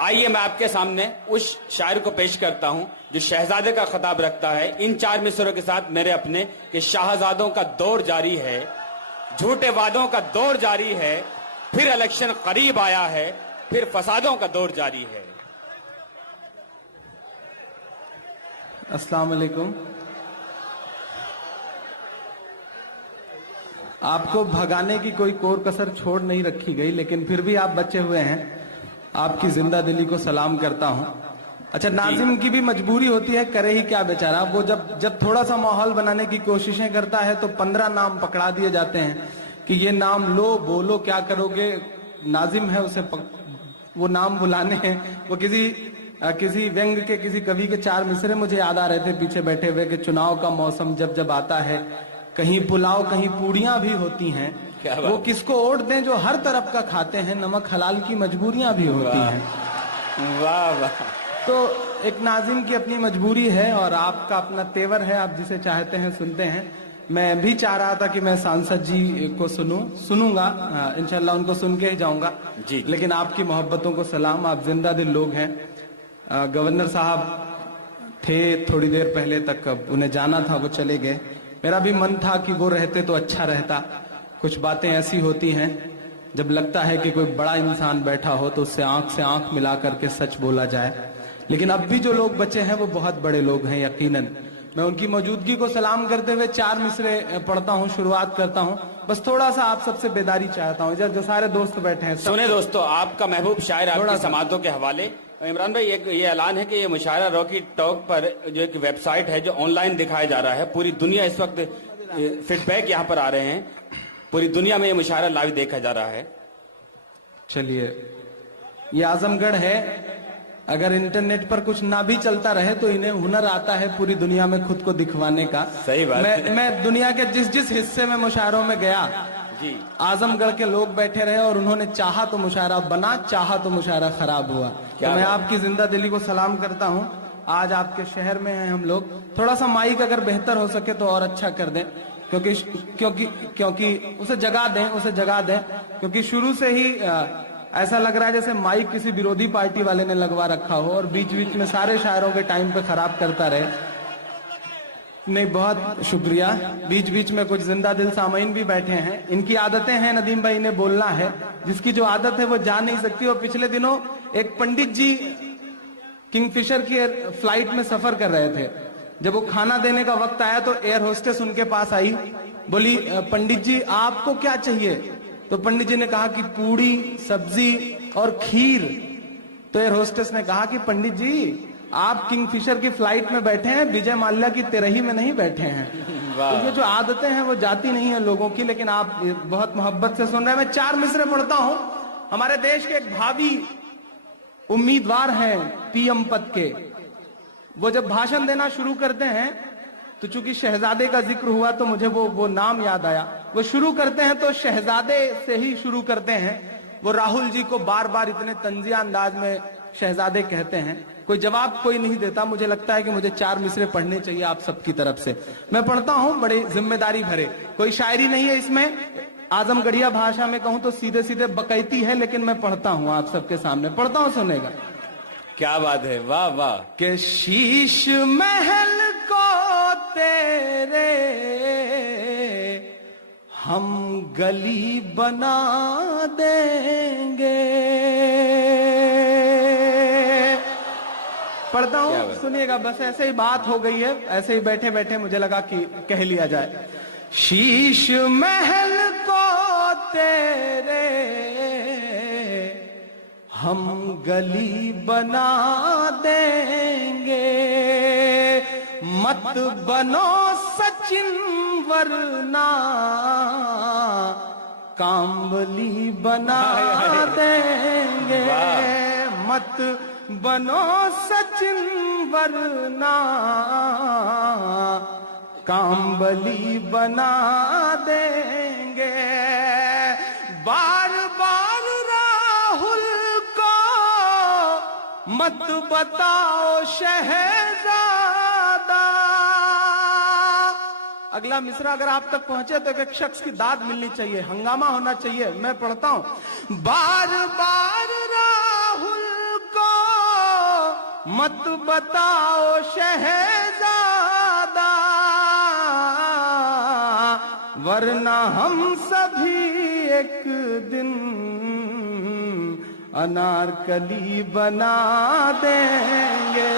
آئیے میں آپ کے سامنے اس شاعر کو پیش کرتا ہوں جو شہزادے کا خطاب رکھتا ہے ان 4 مصروں کے ساتھ میرے اپنے کہ شاہزادوں کا دور جاری ہے، جھوٹے وعدوں کا دور جاری ہے، پھر الیکشن قریب آیا ہے، پھر فسادوں کا دور جاری ہے۔ السلام علیکم۔ آپ کو بھگانے کی کوئی کور کسر چھوڑ نہیں رکھی گئی، لیکن پھر بھی آپ بچے ہوئے ہیں، آپ کی زندہ دلی کو سلام کرتا ہوں۔ اچھا، ناظم کی بھی مجبوری ہوتی ہے، کرے ہی کیا بیچارہ، وہ جب تھوڑا سا ماحول بنانے کی کوششیں کرتا ہے تو 15 نام پکڑا دیے جاتے ہیں کہ یہ نام لو، بولو، کیا کرو گے۔ ناظم ہے، اسے وہ نام بلانے ہیں۔ وہ کسی وینگ کے کسی کوی کے 4 مصرے مجھے یاد آ رہے تھے پیچھے بیٹھے ہوئے کہ چناؤ کا موسم جب آتا ہے، کہیں پلاؤ کہیں پوڑیاں بھی ہوتی ہیں، وہ کس کو ووٹ دیں جو ہر طرف کا کھاتے ہیں، نمک حلال کی مجبوریاں بھی ہوتی ہیں۔ واہ واہ۔ تو ایک ناظم کی اپنی مجبوری ہے اور آپ کا اپنا تیور ہے، آپ جسے چاہتے ہیں سنتے ہیں۔ میں بھی چاہ رہا تھا کہ میں سانسد جی کو سنوں گا، انشاءاللہ ان کو سن کے ہی جاؤں گا، لیکن آپ کی محبتوں کو سلام، آپ زندہ دل لوگ ہیں۔ گورنر صاحب تھے تھوڑی دیر پہلے تک، اب انہیں جانا تھا، وہ چلے گئے۔ میرا بھی من تھا کہ وہ رہتے تو اچھا رہتا۔ کچھ باتیں ایسی ہوتی ہیں جب لگتا ہے کہ کوئی بڑا انسان بیٹھا ہو تو اس سے آنکھ ملا کر کے سچ بولا جائے، لیکن اب بھی جو لوگ بچے ہیں وہ بہت بڑے لوگ ہیں یقیناً۔ میں ان کی موجودگی کو سلام کرتے ہوئے 4 مصرے پڑھتا ہوں، شروعات کرتا ہوں۔ بس تھوڑا سا آپ سب سے بیداری چاہتا ہوں، جو سارے دوست بیٹھے ہیں سنیں دوستو، آپ کا محبوب شاعر آپ کی سماعتوں کے حوالے۔ عمران بھائی، یہ اعلان ہے کہ یہ مشاعرہ راکی ٹاک پر جو ایک ویب سائٹ ہے جو آن لائن دکھایا جا رہا ہے، پوری دنیا اس وقت فیڈ بیک یہاں پر آ رہے ہیں، پوری دنیا میں یہ مشاعرہ لائیو دیکھا جا رہا ہے۔ چلیے، یہ اعظم گڑھ ہے، اگر انٹرنیٹ پر کچھ نہ بھی چلتا رہے تو انہیں ہنر آتا ہے پوری دنیا میں خود کو دکھوانے کا۔ صحیح بات۔ میں دنیا کے جس حصے میں مشاعروں میں گیا، اعظم گڑھ کے لوگ بیٹھے رہے اور انہوں نے چاہا تو مشاعرہ بنا، چاہا تو مشاعرہ خراب ہوا۔ تو میں آپ کی زندہ دلی کو سلام کرتا ہوں۔ آج آپ کے شہر میں ہیں ہم لوگ، تھوڑا سا مائک اگر بہتر ہو سکے تو اور اچھا کر دیں، کیونکہ اسے جگہ دیں، کیونکہ شروع سے ہی ایسا لگ رہا ہے جیسے مائک کسی بیروधी پارٹی والے نے لگوا رکھا ہو اور بیچ میں سارے شاعروں کے ٹائم پہ خراب کرتا رہے۔ نہیں، بہت شکریہ۔ بیچ میں کچھ زندہ دل سامعین بھی بیٹھے ہیں، ان کی عادتیں ہیں ندیم بھائی، انہیں بولنا ہے، جس کی جو عادت ہے وہ جا نہیں سکتی۔ اور پچھلے دنوں ایک پنڈت جی کنگ فشر کی فلائٹ میں سفر کر رہے تھے، جب وہ کھانا دینے کا وقت آیا تو ایئر ہوسٹس ان کے پاس آئی، بولی پنڈت جی آپ کو کیا چاہیے؟ تو پنڈت جی نے کہا کہ پوڑی، سبزی اور کھیر۔ تو ایئر ہوسٹس نے کہا کہ پنڈت جی آپ کنگ فشر کی فلائٹ میں بیٹھے ہیں، وجے مالیہ کی ترہی میں نہیں بیٹھے ہیں۔ تو یہ جو عادتیں ہیں وہ جاتی نہیں ہیں لوگوں کی، لیکن آپ بہت محبت سے سن رہے ہیں۔ میں 4 مصرے پڑھتا ہوں۔ ہمارے دیش کے ایک بھابی امیدوار ہیں پی ایم پد کے، وہ جب بھاشن دینا شروع کرتے ہیں تو چونکہ شہزادے کا ذکر ہوا تو مجھے وہ نام یاد آیا۔ وہ شروع کرتے ہیں تو شہزادے سے ہی شروع کرتے ہیں۔ وہ راہل جی کو بار بار اتنے طنزیہ انداز میں شہزادے کہتے ہیں، کوئی جواب کوئی نہیں دیتا۔ مجھے لگتا ہے کہ مجھے 4 مصرے پڑھنے چاہیے آپ سب کی طرف سے۔ میں پڑھتا ہوں، بڑی ذمہ داری بھرے، کوئی شاعری نہیں ہے اس میں، اعظم گڑھیا بھاشا میں کہوں تو سیدھے بقیتی ہے، لیکن میں پڑھتا ہوں آپ سب کے سامنے، پڑھتا ہوں، سنے گا۔ کیا بات ہے، واہ واہ۔ کہ شیش محل کو تیرے ہم گلی بنا دیں گے۔ پڑھتا ہوں، سنیے گا، بس ایسے ہی بات ہو گئی ہے، ایسے ہی بیٹھے بیٹھے مجھے لگا کہ کہہ لیا جائے۔ شیش محل کو تیرے ہم گلی بنا دیں گے، مت بنو سچن ورنہ کامبلی بنا دیں گے، مت بنو سچن ورنہ کامبلی بنا دیں گے۔ بار بار راہل کو مت بتاؤ شہزادہ۔ اگلا مصرع اگر آپ تک پہنچے تو ایک شخص کی داد ملنی چاہیے، ہنگامہ ہونا چاہیے۔ میں پڑھتا ہوں، بار بار راہل کو मत बताओ शहजादा, वरना हम सभी एक दिन अनारकली बना देंगे,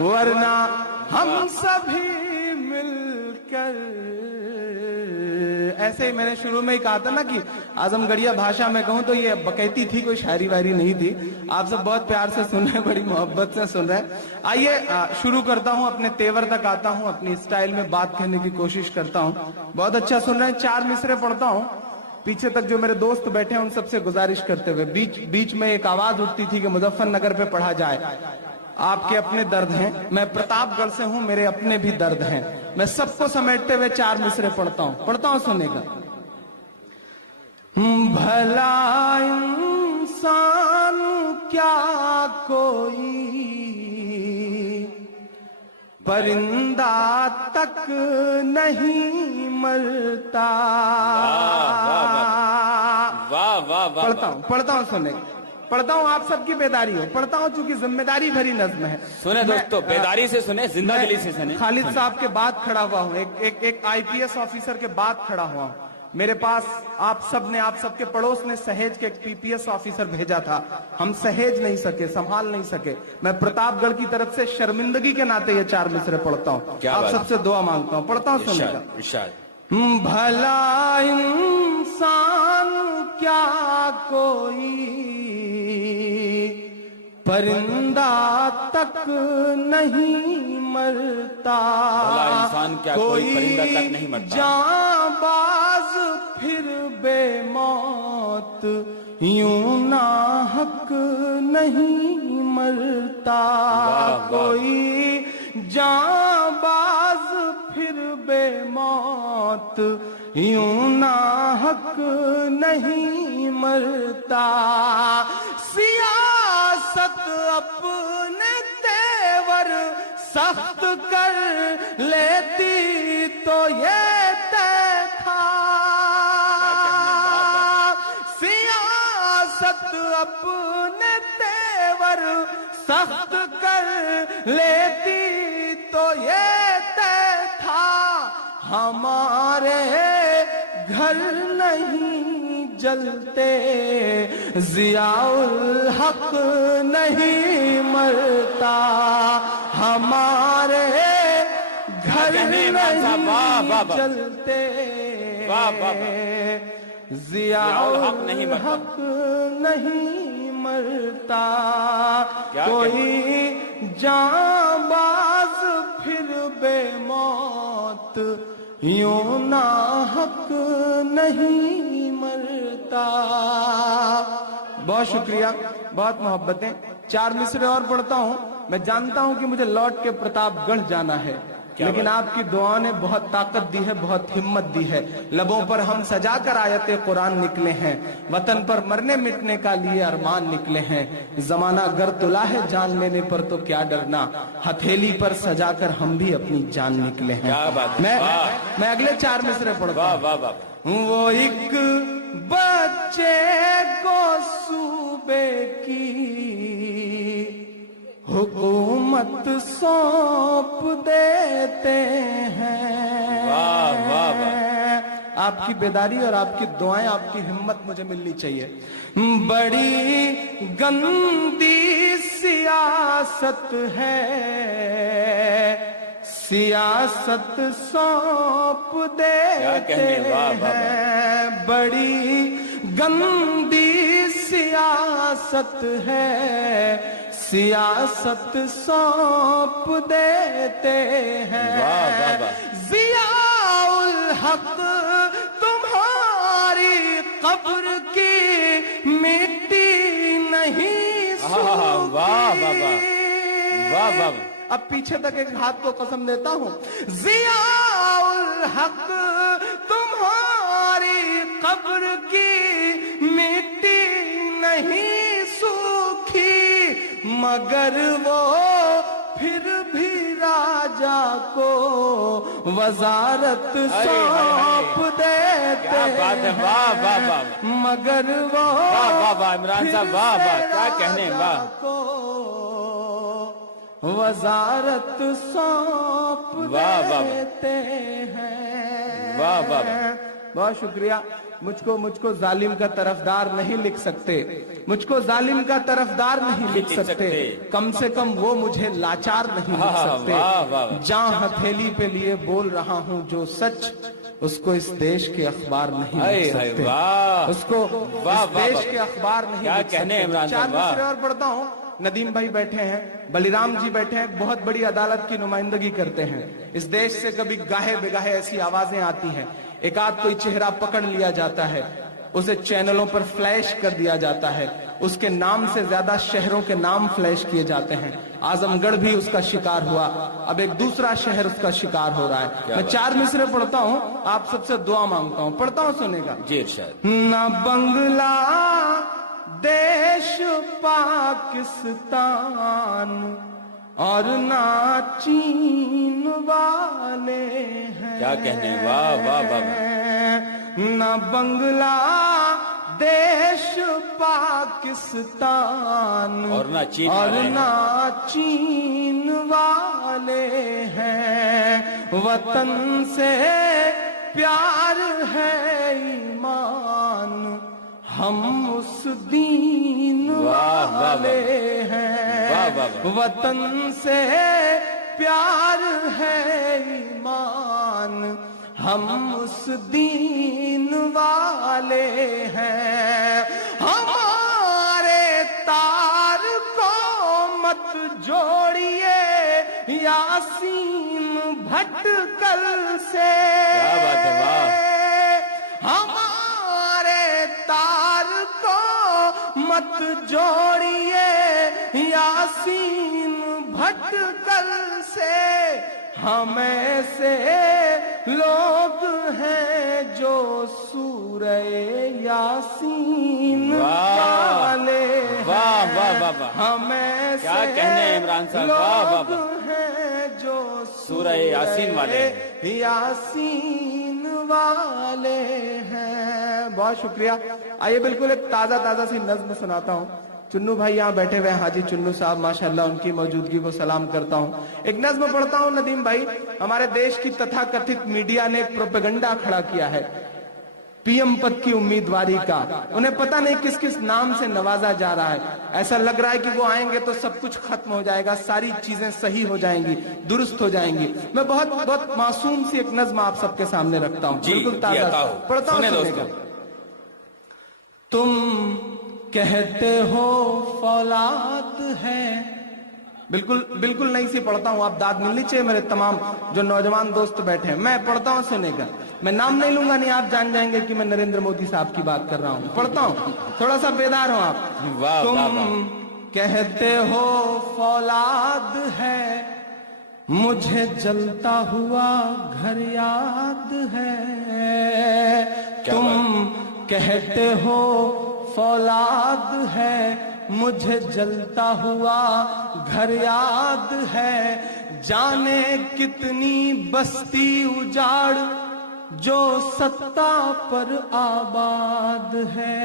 वरना हम सभी मिलकर। ऐसे ही मैंने शुरू में ही कहा था ना कि आजमगढ़िया भाषा में कहूं तो ये बकैती थी, कोई शायरी वायरी नहीं थी। आप सब बहुत प्यार से सुन रहे हैं, बड़ी मोहब्बत से सुन रहे हैं। आइए शुरू करता हूं, अपने तेवर तक आता हूं, अपनी स्टाइल में बात करने की कोशिश करता हूं। बहुत अच्छा सुन रहे हैं, 4 मिसरे पढ़ता हूं। पीछे तक जो मेरे दोस्त बैठे हैं उन सबसे गुजारिश करते हुए, बीच में एक आवाज उठती थी कि मुजफ्फरनगर पे पढ़ा जाए। आपके अपने दर्द हैं, मैं प्रतापगढ़ से हूं, मेरे अपने भी दर्द हैं। मैं सबको समेटते हुए 4 मिसरे पढ़ता हूं, सुनेगा। भला इंसान क्या कोई परिंदा तक नहीं मरता। वाह वाह वाह। पढ़ता हूं सुनेगा। पढ़ता हूं, आप सबकी बेदारी हो। पढ़ता हूं चूंकि जिम्मेदारी भरी नज्म है। सुने दोस्तों, बेदारी से सुने, जिंदा दिली से सुने। खालिद साहब के बाद खड़ा हुआ हूं, एक IPS ऑफिसर के बाद खड़ा हुआ हूं। मेरे पास आप सबके पड़ोस ने सहेज के एक PPS ऑफिसर भेजा था। हम सहेज नहीं सके, संभाल नहीं सके। मैं प्रतापगढ़ की तरफ से शर्मिंदगी के नाते ये 4 मिसरे पढ़ता हूं। आप सबसे दुआ मांगता हूं, पढ़ता हूं, सुनेगा। भला इंसान क्या कोई परिंदा तक नहीं मरता, इंसान क्या कोई परिंदा तक नहीं मरता। जांबाज फिर बेमौत यूं नाहक नहीं मरता। कोई जांबाज फिर बेमौत यूं नाहक नहीं मरता। सियासत अपने तेवर सख्त कर लेती तो ये तय था। सियासत अपने तेवर सख्त कर लेती तो ये तय था। हमारे घर नहीं जलते, जियाउल हक नहीं मरता। हमारे घर नहीं जलते, जियाउल हक नहीं मरता। कोई जांबाज फिर बेमौत यूं नाहक नहीं मरता। बहुत शुक्रिया, बहुत मोहब्बतें। 4 मिसरे और पढ़ता हूं। मैं जानता हूं कि मुझे लौट के प्रतापगढ़ जाना है, लेकिन आपकी दुआओं ने बहुत ताकत दी है, बहुत हिम्मत दी है। लबों पर हम सजाकर आयते कुरान निकले हैं, वतन पर मरने मिटने का लिए अरमान निकले हैं। जमाना गर तुला है जान लेने पर तो क्या डरना, हथेली पर सजाकर हम भी अपनी जान निकले हैं। मैं अगले 4 मिसरे पढ़ता हूं। वो एक बच्चे को सूबे की हुकूमत सौंप देते हैं। आपकी बेदारी और आपकी दुआएं, आपकी हिम्मत मुझे मिलनी चाहिए। बड़ी गंदी सियासत है, सियासत सौंप देते हैं। बड़ी गंदी सियासत है, सियासत सौंप देते हैं। जियाउल हक तुम्हारी कब्र की मिट्टी नहीं सूखी। अब पीछे तक एक हाथ को कसम देता हूं। जियाउल हक तुम्हारी कब्र की मिट्टी नहीं सूखी, मगर वो फिर भी राजा को वजारत सौंप देते हैं। मगर वो इमरान साहब, वाह वाह, क्या कहने, वाह। को वजारत सौंप देते हैं। वाह वाह वाह। बहुत शुक्रिया। मुझको जालिम का तरफदार नहीं लिख सकते, मुझको जालिम का तरफदार नहीं लिख सकते, कम से कम वो मुझे लाचार नहीं लिख सकते। जहां हथेली पे लिए बोल रहा हूं जो सच, उसको इस देश के अखबार नहीं लिख सकते, उसको इस देश के अखबार नहीं लिख सकते। चार दूसरे और पढ़ता हूं। नदीम भाई बैठे हैं, बलिराम जी बैठे हैं, बहुत बड़ी अदालत की नुमाइंदगी करते हैं। इस देश से कभी गाहे बेगाहे ऐसी आवाजें आती हैं, एक आध कोई चेहरा पकड़ लिया जाता है, उसे चैनलों पर फ्लैश कर दिया जाता है, उसके नाम से ज्यादा शहरों के नाम फ्लैश किए जाते हैं। आजमगढ़ भी उसका शिकार हुआ, अब एक दूसरा शहर उसका शिकार हो रहा है। मैं 4 मिसरे पढ़ता हूं, आप सबसे दुआ मांगता हूं, पढ़ता हूं, सुनेगा जी इरशाद। ना बंगला देश पाकिस्तान और ना चीन वाले हैं। क्या कहने, वाह वाह वाह। ना बंगला देश पाकिस्तान और ना चीन वाले हैं। वतन से प्यार है ईमान, हम उस दीन वाले हैं। वतन से प्यार है ईमान, हम उस दीन वाले हैं। हमारे तार को मत जोड़िए यासीन भटकल से। क्या बात है, वाह। हमारे तार को मत जोड़िए यासीन भटकल से। हम ऐसे लोग हैं जो सूरह यासीन वाले हैं। वाह वाह वाह वाह। हम ऐसे क्या कहने इमरान साहब, वाह वाह लोग वाह। हैं जो सूरह यासीन वाले यासीन वाले हैं। बहुत शुक्रिया। आइए बिल्कुल एक ताजा सी नज्म सुनाता हूँ। चुन्नू भाई यहाँ बैठे हुए हैं, हाजी चुन्नू साहब माशाल्लाह, उनकी मौजूदगी को सलाम करता हूँ। एक नज्म पढ़ता हूँ नदीम भाई। हमारे देश की तथाकथित मीडिया ने एक प्रोपेगेंडा खड़ा किया है पीएम पद की उम्मीदवारी का। उन्हें पता नहीं किस किस नाम से नवाजा जा रहा है। ऐसा लग रहा है कि वो आएंगे तो सब कुछ खत्म हो जाएगा, सारी चीजें सही हो जाएंगी, दुरुस्त हो जाएंगी। मैं बहुत मासूम सी एक नज्म आप सबके सामने रखता हूँ, बिल्कुल ताजा पढ़ता हूँ। तुम कहते हो फौलाद है, बिल्कुल नहीं सी पढ़ता हूँ, आप दाद मिलनी चाहिए मेरे तमाम जो नौजवान दोस्त बैठे हैं। मैं पढ़ता हूँ, सुनेगा। मैं नाम नहीं लूंगा, नहीं आप जान जाएंगे कि मैं नरेंद्र मोदी साहब की बात कर रहा हूँ। पढ़ता हूँ, थोड़ा सा बेदार हो आप। तुम कहते हो फौलाद है, मुझे जलता हुआ घर याद है। तुम कहते हो फौलाद है, मुझे जलता हुआ घर याद है। जाने कितनी बस्ती उजाड़ जो सत्ता पर आबाद है।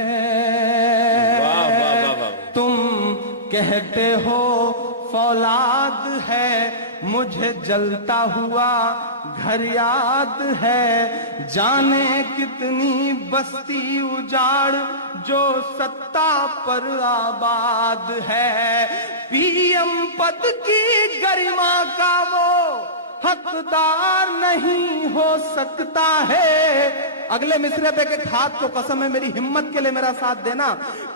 तुम कहते हो फौलाद है, मुझे जलता हुआ घर याद है। जाने कितनी बस्ती उजाड़ जो सत्ता पर आबाद है। पीएम पद की गरिमा का वो हकदार नहीं हो सकता है। अगले मिसरे पे के हाथ को कसम है, मेरी हिम्मत के लिए मेरा साथ देना।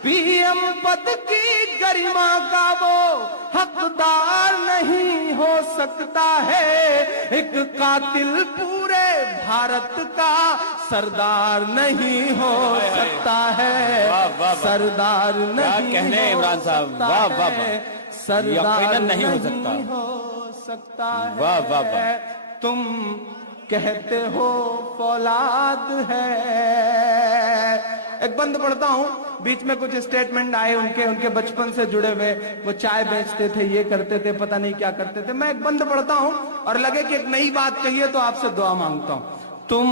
पीएम पद की गरिमा का वो हकदार नहीं हो सकता है। एक कातिल पूरे भारत का सरदार नहीं हो सकता है। सरदार नहीं कहने इमरान साहब, वाह वाह वाह। सरदार नहीं हो सकता है। वाह वाह वाह। तुम कहते हो फौलाद है। एक बंद पढ़ता हूँ, बीच में कुछ स्टेटमेंट आए उनके बचपन से जुड़े हुए। वो चाय बेचते थे, ये करते थे, पता नहीं क्या करते थे। मैं एक बंद पढ़ता हूँ और लगे कि एक नई बात कहिए तो आपसे दुआ मांगता हूँ। तुम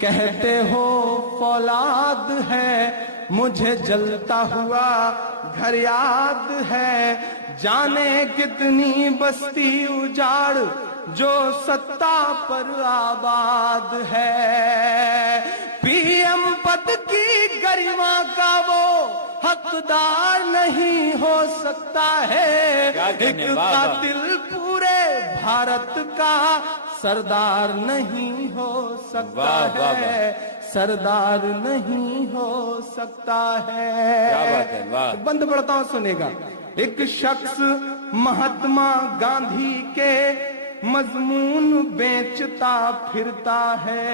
कहते हो फौलाद है, مجھے جلتا ہوا گھر یاد ہے، جانے کتنی بستی اجاڑ جو ستا پر آباد ہے، پی ایم پد کی گریما کا وہ حقدار نہیں ہو سکتا ہے، ایک قاتل پورے بھارت کا سردار نہیں ہو سکتا ہے، سردار نہیں ہو سکتا ہے۔ بند پڑھتا ہوں سنے گا۔ ایک شخص مہاتما گاندھی کے مضمون بیچتا پھرتا ہے،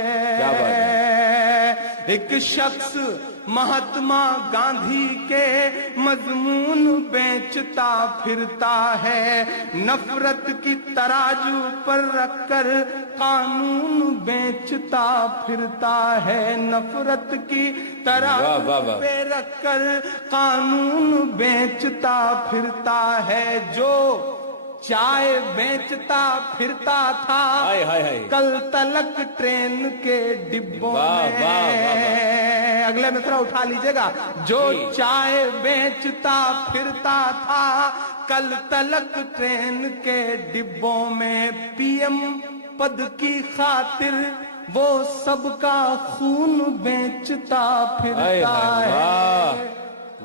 ایک شخص مہاتما گاندھی کے مضمون بیچتا پھرتا ہے، نفرت کی ترازو پر رکھ کر قانون بیچتا پھرتا ہے، نفرت کی ترازو پہ رکھ کر قانون بیچتا پھرتا ہے، جو چائے بیچتا پھرتا تھا کل تلک ٹرین کے ڈبوں میں، اگلے مصرع اٹھا لیجئے گا، جو چائے بیچتا پھرتا تھا کل تلک ٹرین کے ڈبوں میں، پی ایم پد کی خاطر وہ سب کا خون بیچتا پھرتا ہے،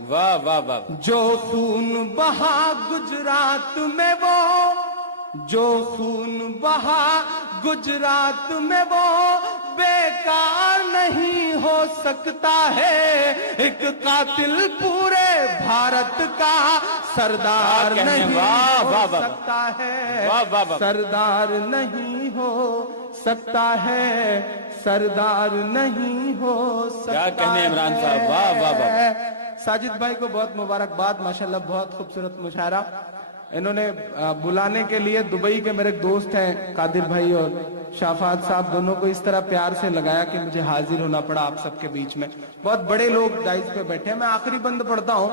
واہ واہ واہ، جو خون بہا گجرات میں وہ، جو خون بہا گجرات میں وہ بیکار نہیں ہو سکتا ہے، ایک قاتل پورے بھارت کا سردار نہیں ہو سکتا ہے، سردار نہیں ہو سکتا ہے، سردار نہیں ہو سکتا ہے۔ کیا کہنے عمران صاحب، واہ واہ واہ۔ ساجد بھائی کو بہت مبارکباد، ماشاءاللہ بہت خوبصورت مشاعرہ۔ انہوں نے بلانے کے لیے دبئی کے میرے دوست ہیں قادر بھائی اور شافات صاحب، دونوں کو اس طرح پیار سے لگایا کہ مجھے حاضر ہونا پڑا آپ سب کے بیچ میں۔ بہت بڑے لوگ دائز پہ بیٹھے ہیں۔ میں آخری بند پڑھتا ہوں۔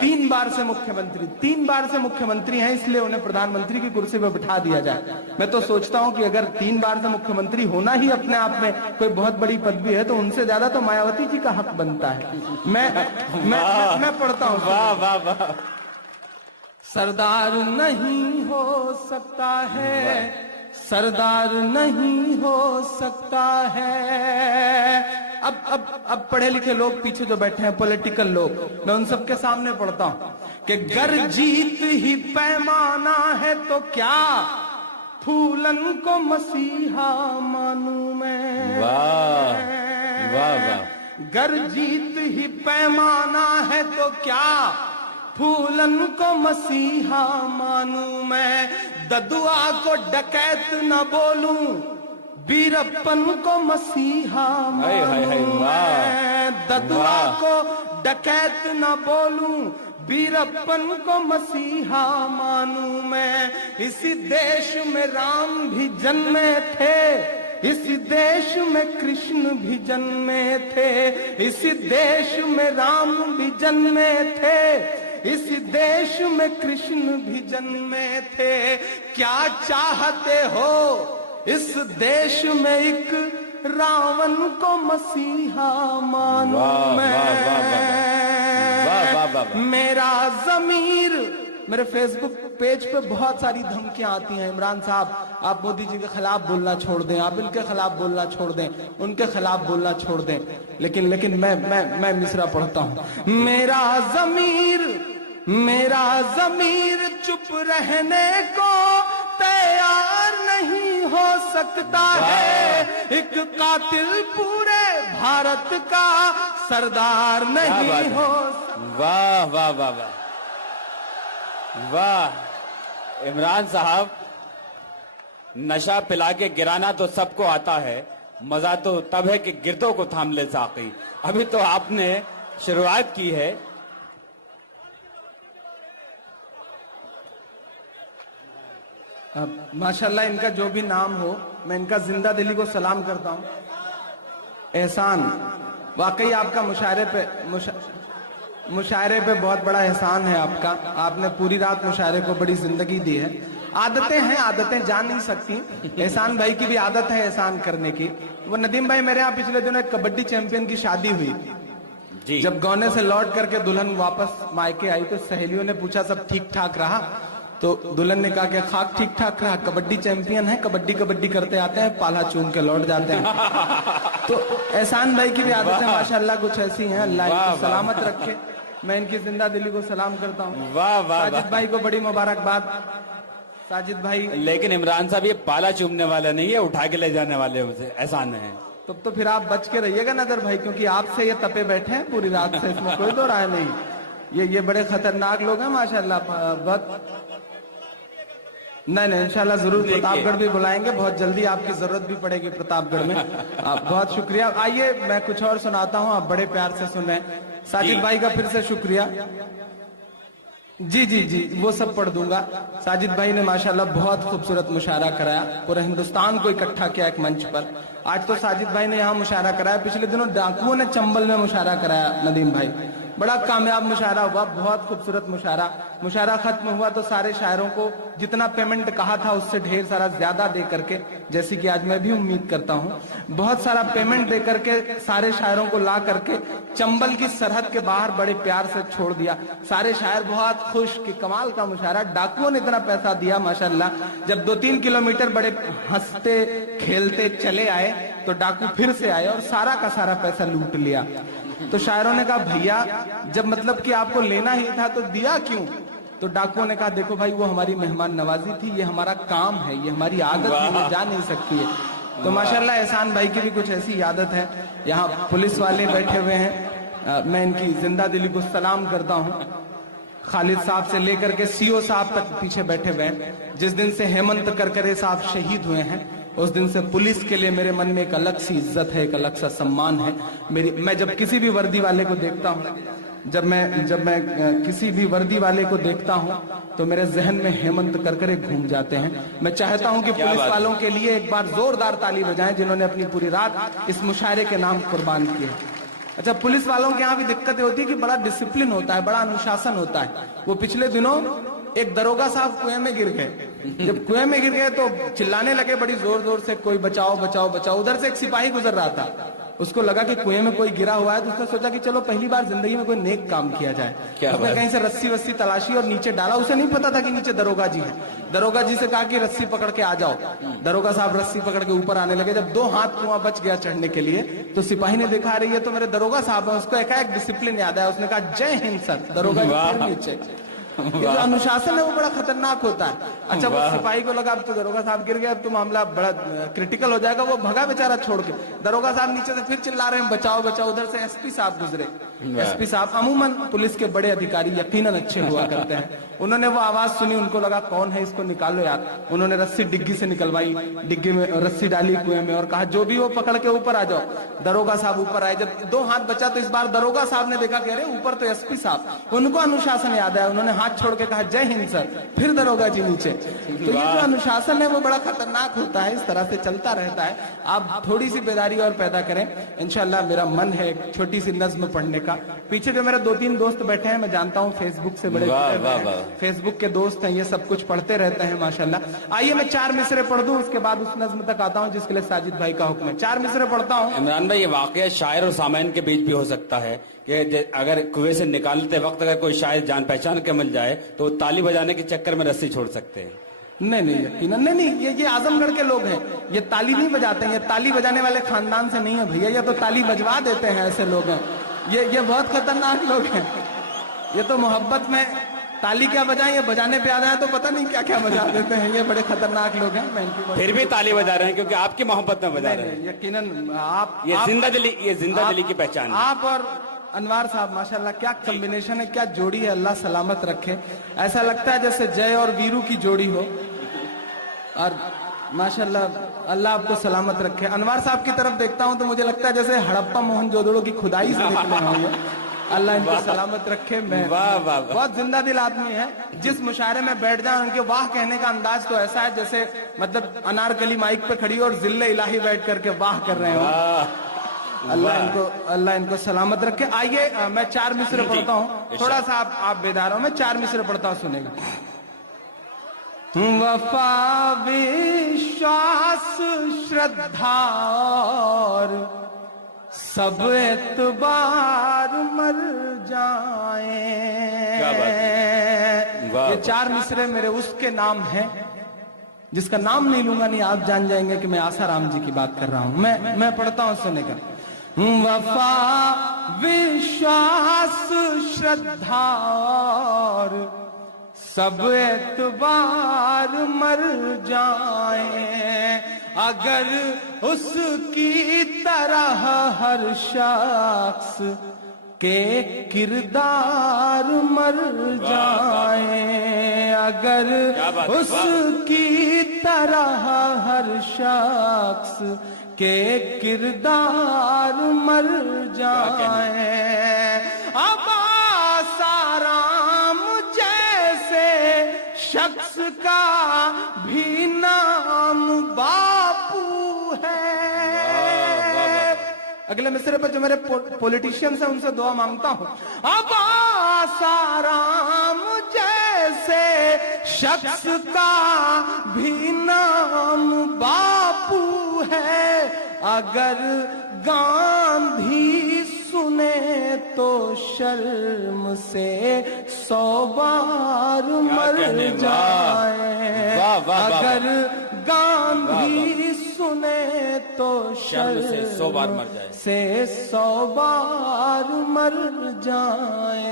تین بار سے مکھیہ منتری ہیں، اس لیے انہیں پردھان منتری کی کرسی پہ بٹھا دیا جائے۔ میں تو سوچتا ہوں کہ اگر 3 بار سے مکھیہ منتری ہونا ہی اپنے آپ میں کوئی بہت بڑی پدوی ہے تو ان سے زیادہ تو مایاوتی جی کا حق بنتا ہے۔ میں پڑھتا ہوں۔ واہ واہ واہ۔ سردار نہیں ہو سکتا ہے، سردار نہیں ہو سکتا ہے۔ اب پڑھے لکھے لوگ پیچھے جو بیٹھے ہیں، پولیٹیکل لوگ، میں ان سب کے سامنے پڑھتا ہوں کہ گر جیت ہی پیمانہ ہے تو کیا پھولن کو مسیحا مانوں میں۔ واہ واہ واہ۔ گر جیت ہی پیمانہ ہے تو کیا پھولن کو مسیحا مانوں میں، ددوا کو ڈکیت نہ بولوں بیرپن کو مسیحا مانوں میں، ددوا کو ڈکیت نہ بولوں بیرپن کو مسیحا مانوں میں، اسی دیش میں رام بھی جنمے تھے، اسی دیش میں کرشن بھی جنمے تھے، اسی دیش میں رام بھی جنمے تھے، اسی دیش میں کرشن بھی جنمے تھے، کیا چاہتے ہو اس دیش میں ایک راون کو مسیحا مانوں میں۔ میرا ضمیر، میرے فیس بک پیج پہ بہت ساری دھمکیاں آتی ہیں، عمران صاحب آپ مودی جی کے خلاف بولنا چھوڑ دیں، آپ ان کے خلاف بولنا چھوڑ دیں، ان کے خلاف بولنا چھوڑ دیں، لیکن میں مصرع پڑھتا ہوں۔ میرا ضمیر چپ رہنے کو تیار نہیں ہو سکتا ہے، ایک قاتل پورے بھارت کا سردار نہیں ہو سکتا۔ واہ واہ واہ واہ واہ۔ عمران صاحب، نشہ پلا کے گرانا تو سب کو آتا ہے، مزہ تو تب ہے کہ گردوں کو تھام لے ساقی۔ ابھی تو آپ نے شروعات کی ہے۔ ماشاءاللہ ان کا جو بھی نام ہو، میں ان کا زندہ دلی کو سلام کرتا ہوں۔ احسان، واقعی آپ کا مشاعرے پہ بہت بڑا احسان ہے آپ کا، آپ نے پوری رات مشاعرے کو بڑی زندگی دی ہے۔ عادتیں جان نہیں سکتی، احسان بھائی کی بھی عادت ہے احسان کرنے کی۔ وہ ندیم بھائی، میرے یہاں پچھلے دنوں ایک کبڈی چیمپئن کی شادی ہوئی، जी। जब गौने से लौट करके दुल्हन वापस मायके आई तो सहेलियों ने पूछा सब ठीक ठाक रहा? तो दुल्हन ने कहा कि खाक ठीक ठाक रहा, कबड्डी चैंपियन है, कबड्डी कबड्डी करते आते हैं, पाला चूम के लौट जाते हैं। तो एहसान भाई की भी आदतें माशाल्लाह कुछ ऐसी हैं, अल्लाह इनको सलामत रखे। मैं इनकी जिंदा दिली को सलाम करता हूँ। वाह वाह साजिद भाई को बड़ी मुबारकबाद। साजिद भाई, लेकिन इमरान साहब ये पाला चूमने वाला नहीं है, उठा के ले जाने वाले मुझे एहसान है। तब तो फिर आप बच के रहिएगा नजर भाई, क्योंकि आपसे ये तपे बैठे हैं पूरी रात से, इसमें कोई दो राय नहीं। ये बड़े खतरनाक लोग हैं माशाल्लाह। बहुत नहीं इंशाल्लाह जरूर प्रतापगढ़ भी बुलाएंगे, बहुत जल्दी आपकी जरूरत भी पड़ेगी प्रतापगढ़ में। आप बहुत शुक्रिया। आइए मैं कुछ और सुनाता हूँ, आप बड़े प्यार से सुन रहे हैं। साजिद भाई का फिर से शुक्रिया। जी वो सब पढ़ दूंगा। साजिद भाई ने माशाल्लाह बहुत खूबसूरत मुशायरा कराया, पूरे हिंदुस्तान को इकट्ठा किया एक मंच पर। आज तो साजिद भाई ने यहाँ मुशायरा कराया, पिछले दिनों डाकुओं ने चंबल में मुशायरा कराया नदीम भाई, बड़ा कामयाब मुशायरा हुआ, बहुत खूबसूरत मुशायरा खत्म हुआ तो सारे शायरों को जितना पेमेंट कहा था उससे ढेर सारा ज्यादा दे करके, जैसी कि आज मैं भी उम्मीद करता हूँ, बहुत सारा पेमेंट दे करके सारे शायरों को ला करके चंबल की सरहद के बाहर बड़े प्यार से छोड़ दिया। सारे शायर बहुत खुश कि कमाल का मुशायरा, डाकुओं ने इतना पैसा दिया माशाल्लाह। जब 2-3 किलोमीटर बड़े हंसते खेलते चले आए तो डाकू फिर से आए और सारा का सारा पैसा लूट लिया। तो शायरों ने कहा भैया जब मतलब कि आपको लेना ही था तो दिया क्यों? तो डाकुओं ने कहा देखो भाई वो हमारी मेहमान नवाजी थी, ये हमारा काम है, ये हमारी आदत है, ये जा नहीं सकती है। तो माशाल्लाह एहसान भाई की भी कुछ ऐसी आदत है। यहाँ पुलिस वाले बैठे हुए हैं, मैं इनकी जिंदा दिली को सलाम करता हूँ। खालिद साहब से लेकर के सीओ साहब तक पीछे बैठे हुए हैं। जिस दिन से हेमंत करकरे साहब शहीद हुए हैं उस दिन से पुलिस के लिए मेरे मन में एक अलग सी इज्जत है, एक अलग सा सम्मान है। मैं जब किसी भी वर्दी वाले को देखता हूँ, जब मैं किसी भी वर्दी वाले को देखता हूँ तो मेरे जहन में हेमंत करकरे घूम जाते हैं। मैं चाहता हूँ कि पुलिस वालों के लिए एक बार जोरदार ताली बजाएं जिन्होंने अपनी पूरी रात इस मुशायरे के नाम कुर्बान किए। अच्छा, पुलिस वालों के यहाँ भी दिक्कतें होती है कि बड़ा डिसिप्लिन होता है, बड़ा अनुशासन होता है। वो पिछले दिनों एक दरोगा साहब कुएं में गिर गए। जब कुएं में गिर गए तो चिल्लाने लगे बड़ी जोर जोर से, कोई बचाओ बचाओ बचाओ। उधर से एक सिपाही गुजर रहा था, उसको लगा कि कुएं में कोई गिरा हुआ है तो उसने सोचा कि चलो पहली बार जिंदगी में कोई नेक काम किया जाए। उसने कहीं से रस्सी वस्सी तलाशी और नीचे डाला। उसे नहीं पता था कि नीचे दरोगा जी है। दरोगा जी से कहा कि रस्सी पकड़ के आ जाओ। दरोगा साहब रस्सी पकड़ के ऊपर आने लगे। जब 2 हाथ कुआं बच गया चढ़ने के लिए तो सिपाही ने देखा रही है तो मेरे दरोगा साहब है, उसको एकाएक डिसिप्लिन याद आया। उसने कहा जय हिंद सर। दरोगा जी फिर नीचे। ये जो अनुशासन है वो बड़ा खतरनाक होता है। अच्छा, वो सिपाही को लगा अब तो दरोगा साहब गिर गया, अब तो मामला बड़ा क्रिटिकल हो जाएगा। वो भगा बेचारा छोड़ के। दरोगा साहब नीचे से फिर चिल्ला रहे हैं बचाओ बचाओ। उधर से एसपी साहब गुजरे। एसपी साहब अमूमन पुलिस के बड़े अधिकारी यकीनन अच्छे हुआ करते हैं। उन्होंने वो आवाज सुनी, उनको लगा कौन है इसको निकालो यार। उन्होंने रस्सी डिग्गी से निकलवाई, डिग्गी में रस्सी डाली कुएं में और कहा जो भी हो पकड़ के ऊपर आ जाओ। दरोगा साहब ऊपर आए। जब 2 हाथ बचा तो इस बार दरोगा साहब ने देखा कि अरे ऊपर तो एसपी साहब। उनको अनुशासन याद आया, उन्होंने हाथ छोड़ के कहा जय हिंद सर। फिर दरोगा जी नीचे। तो ये जो अनुशासन है वो बड़ा खतरनाक होता है, इस तरह से चलता रहता है। आप थोड़ी सी बेदारी और पैदा करें, इंशाल्लाह। मेरा मन है एक छोटी सी नज्म पढ़ने का। पीछे जो मेरे 2-3 दोस्त बैठे हैं, मैं जानता हूँ फेसबुक से बड़े फेसबुक के दोस्त हैं, ये सब कुछ पढ़ते रहते हैं माशाल्लाह। आइए मैं 4 मिसरे पढ़ दूं, उसके बाद उस नज्म तक आता हूँ जिसके लिए साजिद भाई का हुक्म है। 4 मिसरे पढ़ता हूँ। इमरान भाई, ये वाकया शायर और सामाइन के बीच भी हो सकता है कि अगर कुएं से निकालते वक्त अगर कोई शायर जान पहचान के मिल जाए तो ताली बजाने के चक्कर में रस्सी छोड़ सकते हैं। नहीं यकीनन नहीं। ये आजमगढ़ के लोग हैं, ये ताली नहीं बजाते हैं। ये ताली बजाने वाले खानदान से नहीं है भैया, ये तो ताली बजवा देते हैं। ऐसे लोग हैं ये बहुत खतरनाक लोग हैं। ये तो मोहब्बत में ताली क्या बजाएं, ये बजाने पे आ जाए तो पता नहीं क्या क्या बजा देते हैं। ये बड़े खतरनाक लोग हैं। मैं इनकी फिर भी ताली बजा रहे हैं क्योंकि आपकी मोहब्बत में बजा रहे हैं। यकीनन आप ये जिंदा दिली की पहचान है। आप और अनवार साहब माशाल्लाह क्या कॉम्बिनेशन है, क्या जोड़ी है। अल्लाह सलामत रखे। ऐसा लगता है जैसे जय और वीरू की जोड़ी हो। और माशाल्लाह अल्लाह आपको सलामत रखे। अनवार साहब की तरफ देखता हूं तो मुझे लगता है जैसे हड़प्पा मोहनजोदड़ो की खुदाई से निकले होंगे। अल्लाह इनको सलामत रखे। मैं बहुत जिंदा दिल आदमी है। जिस मुशायरे में बैठ जाए उनके वाह कहने का अंदाज तो ऐसा है जैसे मतलब अनारकली माइक पे खड़ी और जिल्ले इलाही बैठ करके वाह कर रहे हो। अल्लाह इनको सलामत रखे। आइए मैं 4 मिसरे पढ़ता हूँ, थोड़ा सा आप बेदार हो। मैं 4 मिसरे पढ़ता हूँ, सुनेगा। वफा विश्वास श्रद्धा और सब एतबार मर जाएं। क्या बात है। वाह, ये 4 मिसरे मेरे उसके नाम हैं जिसका नाम नहीं लूंगा, नहीं आप जान जाएंगे कि मैं आसाराम जी की बात कर रहा हूं। मैं पढ़ता हूं, सुनेगा। वफा विश्वास श्रद्धा और सब एतबार मर जाएं, अगर उसकी तरह हर शख्स के किरदार मर जाएं, अगर उसकी तरह हर शख्स के किरदार मर जाएं। अब आसाराम जैसे शख्स का भी नाम बापू है। अगले मिसरे पर जो मेरे पॉलिटिशियंस हैं उनसे दुआ मांगता हूं। अब आसाराम जैसे शख्स का भी नाम बापू है, अगर गांधी सुने तो शर्म से 100 बार मर जाए। अगर गांधी सुने तो शर्म से 100 बार मर जाए, से 100 बार मर जाए।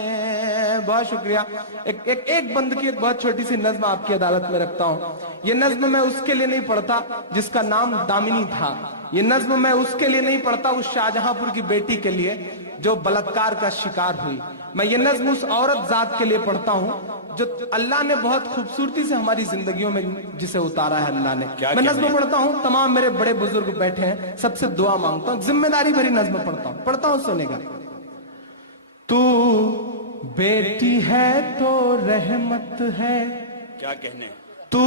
बहुत शुक्रिया। एक बंद की एक बहुत छोटी सी नज्म आपकी अदालत में रखता हूं। ये नज्म मैं उसके लिए नहीं पढ़ता जिसका नाम दामिनी था। ये नज्म मैं उसके लिए नहीं पढ़ता उस शाहजहांपुर की बेटी के लिए जो बलात्कार का शिकार हुई। मैं ये नज्म उस औरत जात के लिए पढ़ता हूं जो अल्लाह ने बहुत खूबसूरती से हमारी जिंदगियों में जिसे उतारा है अल्लाह ने। मैं नज्म पढ़ता हूं, तमाम मेरे बड़े बुजुर्ग बैठे हैं, सबसे दुआ मांगता हूं, जिम्मेदारी भरी नज्म पढ़ता हूं, सुनेगा। तू बेटी है तो रहमत है, क्या कहने, तू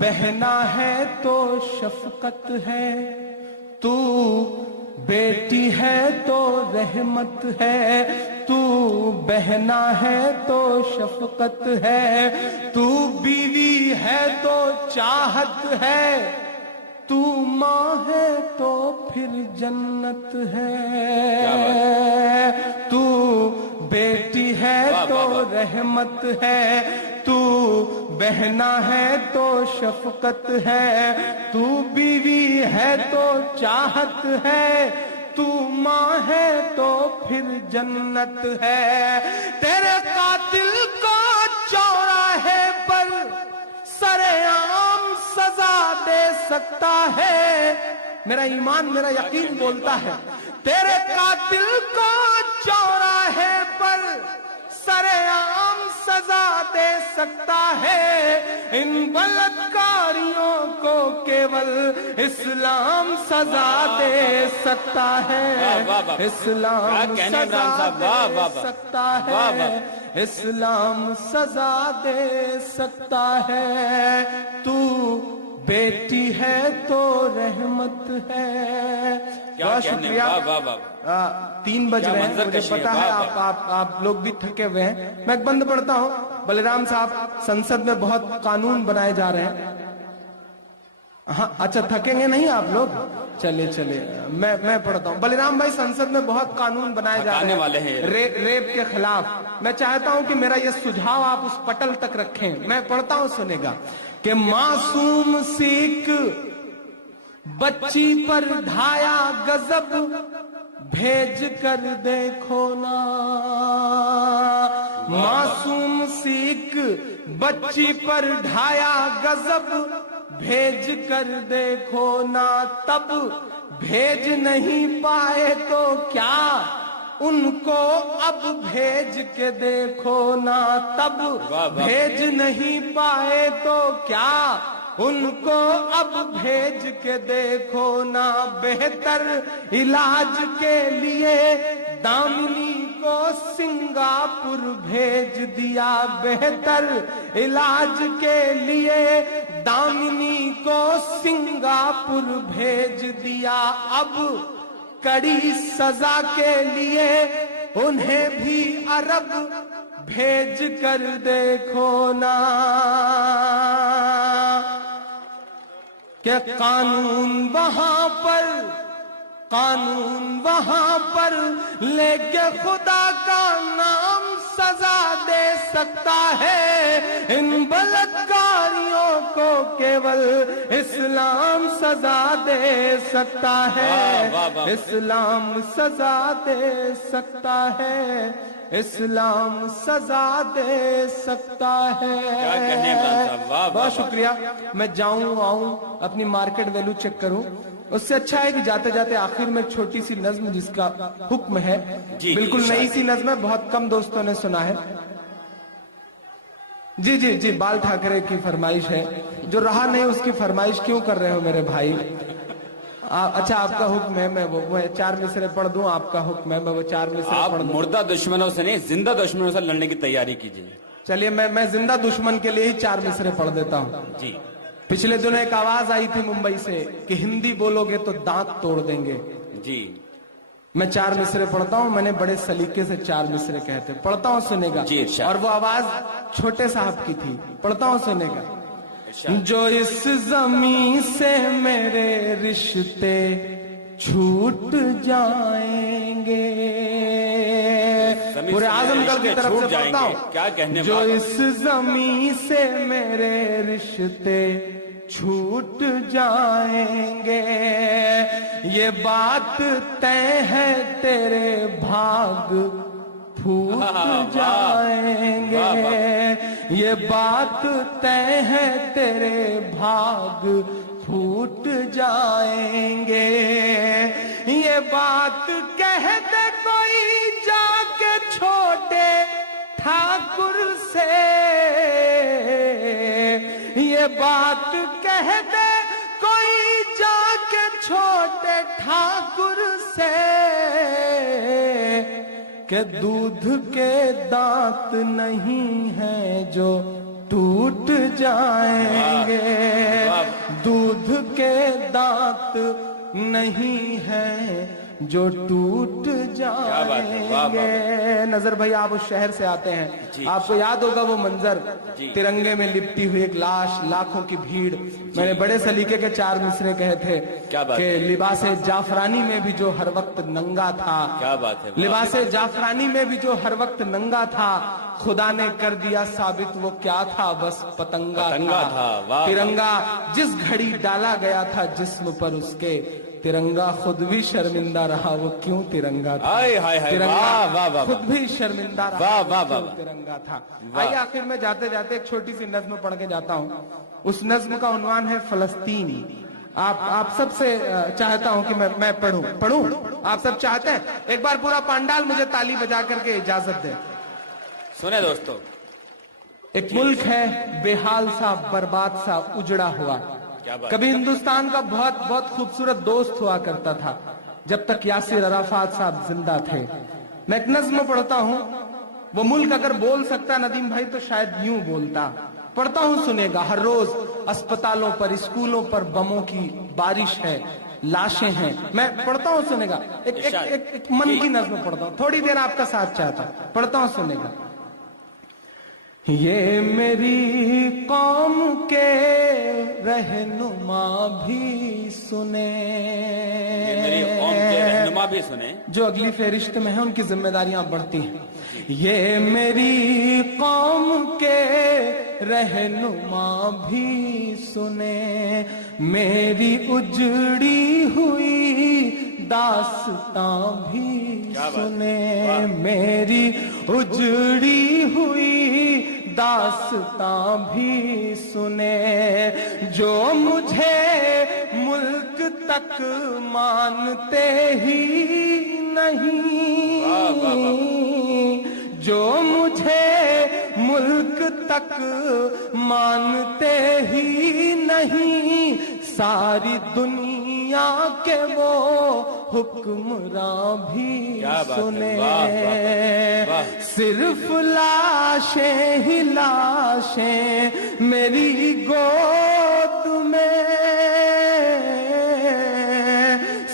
बहना है तो शफकत है, तू बेटी है तो रहमत है, तू बहना है तो शफकत है, तू बीवी है तो चाहत है, तू माँ है तो फिर जन्नत है, तू बेटी है तो रहमत है, तू बहना है तो शफकत है, तू बीवी है तो चाहत है, तू माँ है तो फिर जन्नत है। तेरे कातिल को चौराहे पर सरेआम सजा दे सकता है, मेरा ईमान मेरा यकीन बोलता है। तेरे कातिल को चौराहे पर सरेआम सजा दे सकता है, इन बलात्कारियों को केवल इस्लाम सजा दे सकता है, इस्लाम सजा दे सकता है, इस्लाम सजा दे सकता है। तू बेटी है तो रहमत है। बहुत शुक्रिया। 3 बज रहे हैं, मुझे पता है आप लोग भी थके हुए हैं। मैं एक बंद पढ़ता हूँ। बलराम साहब, संसद में बहुत कानून बनाए जा रहे हैं। हाँ, अच्छा, थकेंगे नहीं आप लोग? चलिए मैं पढ़ता हूँ। बलराम भाई, संसद में बहुत कानून बनाए जा रहे हैं रेप के खिलाफ। मैं चाहता हूँ कि मेरा ये सुझाव आप उस पटल तक रखें। मैं पढ़ता हूँ, सुनेगा। कि मासूम सिख बच्ची पर ढाया गजब, भेज कर देखो ना। मासूम सिख बच्ची पर ढाया गजब, भेज कर देखो ना। तब भेज नहीं पाए तो क्या, उनको अब भेज के देखो ना। तब भेज नहीं पाए तो क्या, उनको अब भेज के देखो ना। बेहतर इलाज के लिए दामिनी को सिंगापुर भेज दिया। बेहतर इलाज के लिए दामिनी को सिंगापुर भेज दिया। अब कड़ी सजा के लिए उन्हें भी अरब भेज कर देखो ना। क्या कानून वहां पर قانون وہاں پر لے کے خدا کا نام سزا دے سکتا ہے، ان بلاتکاریوں کو کیول اسلام سزا دے سکتا ہے، اسلام سزا دے سکتا ہے، اسلام سزا دے سکتا ہے۔ بہت شکریہ۔ میں جاؤں آؤں اپنی مارکیٹ ویلو چیک کروں، اس سے اچھا ہے کہ جاتے جاتے آخر میں ایک چھوٹی سی نظم جس کا حکم ہے، بالکل نئی سی نظم ہے، بہت کم دوستوں نے سنا ہے۔ جی بال ٹھاکرے کی فرمائش ہے، جو رہا نہیں اس کی فرمائش کیوں کر رہے ہو میرے بھائی؟ اچھا آپ کا حکم ہے، میں 4 مصرے پڑھ دوں، آپ کا حکم ہے میں وہ 4 مصرے پڑھ دوں؟ مردہ دشمنوں سے نہیں، زندہ دشمنوں سے لڑنے کی تیاری کیجیے۔ چلیے میں زندہ دشمن کے لیے ہی 4 مصرے پڑھ دیتا ہوں۔ جی پچھلے دنوں ایک آواز آئی تھی ممبئی سے کہ ہندی بولو گے تو دانت توڑ دیں گے۔ جی میں 4 مصرے پڑھتا ہوں، میں نے بڑے سلیقے سے 4 مصرے کہتے پڑھتا ہوں، سنے گا۔ جی ارشاد۔ اور وہ آواز چھوٹے صاحب کی تھی، پڑھتا ہوں، سنے گا۔ جو اس زمین سے میرے رشتے چھوٹ جائیں گے، پورے اعظم گڑھ کی طرف سے پڑھتا ہوں۔ کیا کہنے جو اس زمین سے میرے رشتے چھوٹ جائیں گے، یہ بات طے ہے تیرے بھاگ پھوٹ جائیں گے، یہ بات طے ہے تیرے بھاگ پھوٹ جائیں گے، یہ بات کہہ دے کوئی جا کے چھوٹے ٹھاکر سے، یہ بات کہہ دے کوئی جا کے چھوٹے ٹھاکر سے کہ دودھ کے دانت نہیں ہیں جو ٹوٹ جائیں گے، دودھ کے دانت نہیں ہیں جو ٹوٹ جائیں گے۔ نظر بھائی آپ اس شہر سے آتے ہیں، آپ کو یاد ہوگا وہ منظر، ترنگے میں لپٹی ہوئی ایک لاش، لاکھوں کی بھیڑ۔ میں نے بڑے سلیقے کے 4 مصرے کہے تھے کہ لباس جعفرانی میں بھی جو ہر وقت ننگا تھا، لباس جعفرانی میں بھی جو ہر وقت ننگا تھا، خدا نے کر دیا ثابت وہ کیا تھا، بس پتنگا تھا۔ ترنگا جس گھڑی ڈالا گیا تھا جسم پر اس کے، ترنگا خود بھی شرمندہ رہا وہ کیوں ترنگا تھا، ترنگا خود بھی شرمندہ رہا وہ کیوں ترنگا تھا۔ آئیے آخر میں جاتے جاتے ایک چھوٹی سی نظم پڑھ کے جاتا ہوں۔ اس نظم کا عنوان ہے فلسطین۔ آپ سب سے چاہتا ہوں کہ میں پڑھوں، آپ سب چاہتے ہیں؟ ایک بار پورا پانڈال مجھے تالی بجا کر کے اجازت دے۔ سنیں دوستو، ایک ملک ہے بے حال سا، برباد سا، اجڑا ہوا۔ کبھی ہندوستان کا بہت بہت خوبصورت دوست ہوا کرتا تھا جب تک یاسر عرفات صاحب زندہ تھے۔ میں ایک نظم پڑھتا ہوں، وہ ملک اگر بول سکتا ندیم بھائی تو شاید یوں بولتا۔ پڑھتا ہوں، سنے گا۔ ہر روز اسپتالوں پر، اسکولوں پر بموں کی بارش ہے، لاشیں ہیں۔ میں پڑھتا ہوں، سنے گا۔ ایک من کی نظم پڑھتا ہوں، تھوڑی دیر آپ کا ساتھ چاہتا ہوں، پڑھتا ہوں، سنے گا۔ یہ میری قوم کے رہنما بھی سنیں، جو اگلی فہرست میں ہیں ان کی ذمہ داریاں بڑھتی ہیں۔ یہ میری قوم کے رہنما بھی سنیں، میری اجڑی ہوئی داستاں بھی سنیں، میری اجڑی ہوئی داستاں بھی سنے، جو مجھے ملک تک مانتے ہی نہیں، جو مجھے ملک تک مانتے ہی نہیں، ساری دنیا کے وہ حکمراں بھی سنے، صرف لاشیں ہی لاشیں میری گود میں،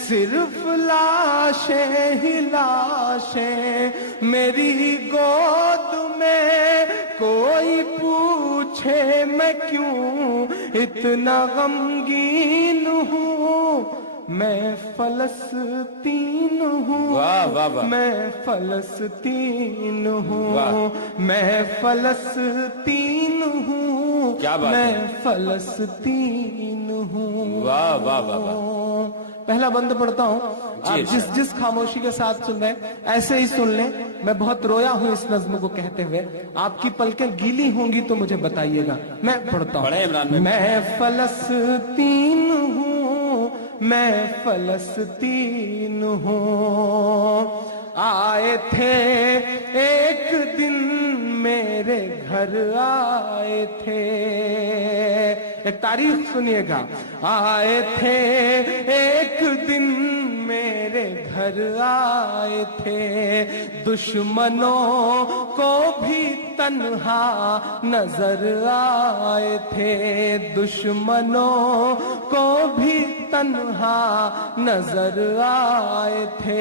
صرف لاشیں ہی لاشیں میری گود میں، کوئی پوچھے میں کیوں اتنا غمگین ہوں، मैं फलस्तीन हूँ, वाह वाह वाह, मैं फलस्तीन हूँ, वाह। मैं फलस्तीन हूँ, क्या बात मैं है। फलस्तीन हूँ। वाह वाह वाह वाह। पहला बंद पढ़ता हूँ, आप जी, जिस खामोशी के साथ सुन रहे हैं ऐसे ही सुन लें। मैं बहुत रोया हूँ इस नज्म को कहते हुए, आपकी पलकें गीली होंगी तो मुझे बताइएगा। मैं पढ़ता हूँ। पढ़े इमरान भाई। मैं फलस्तीन हूँ, मैं फलस्तीन हूँ, आए थे एक दिन मेरे घर आए थे। एक तारीख सुनिएगा, आए थे एक दिन मेरे घर आए थे, दुश्मनों को भी तन्हा नजर आए थे, दुश्मनों को भी तन्हा नजर आए थे,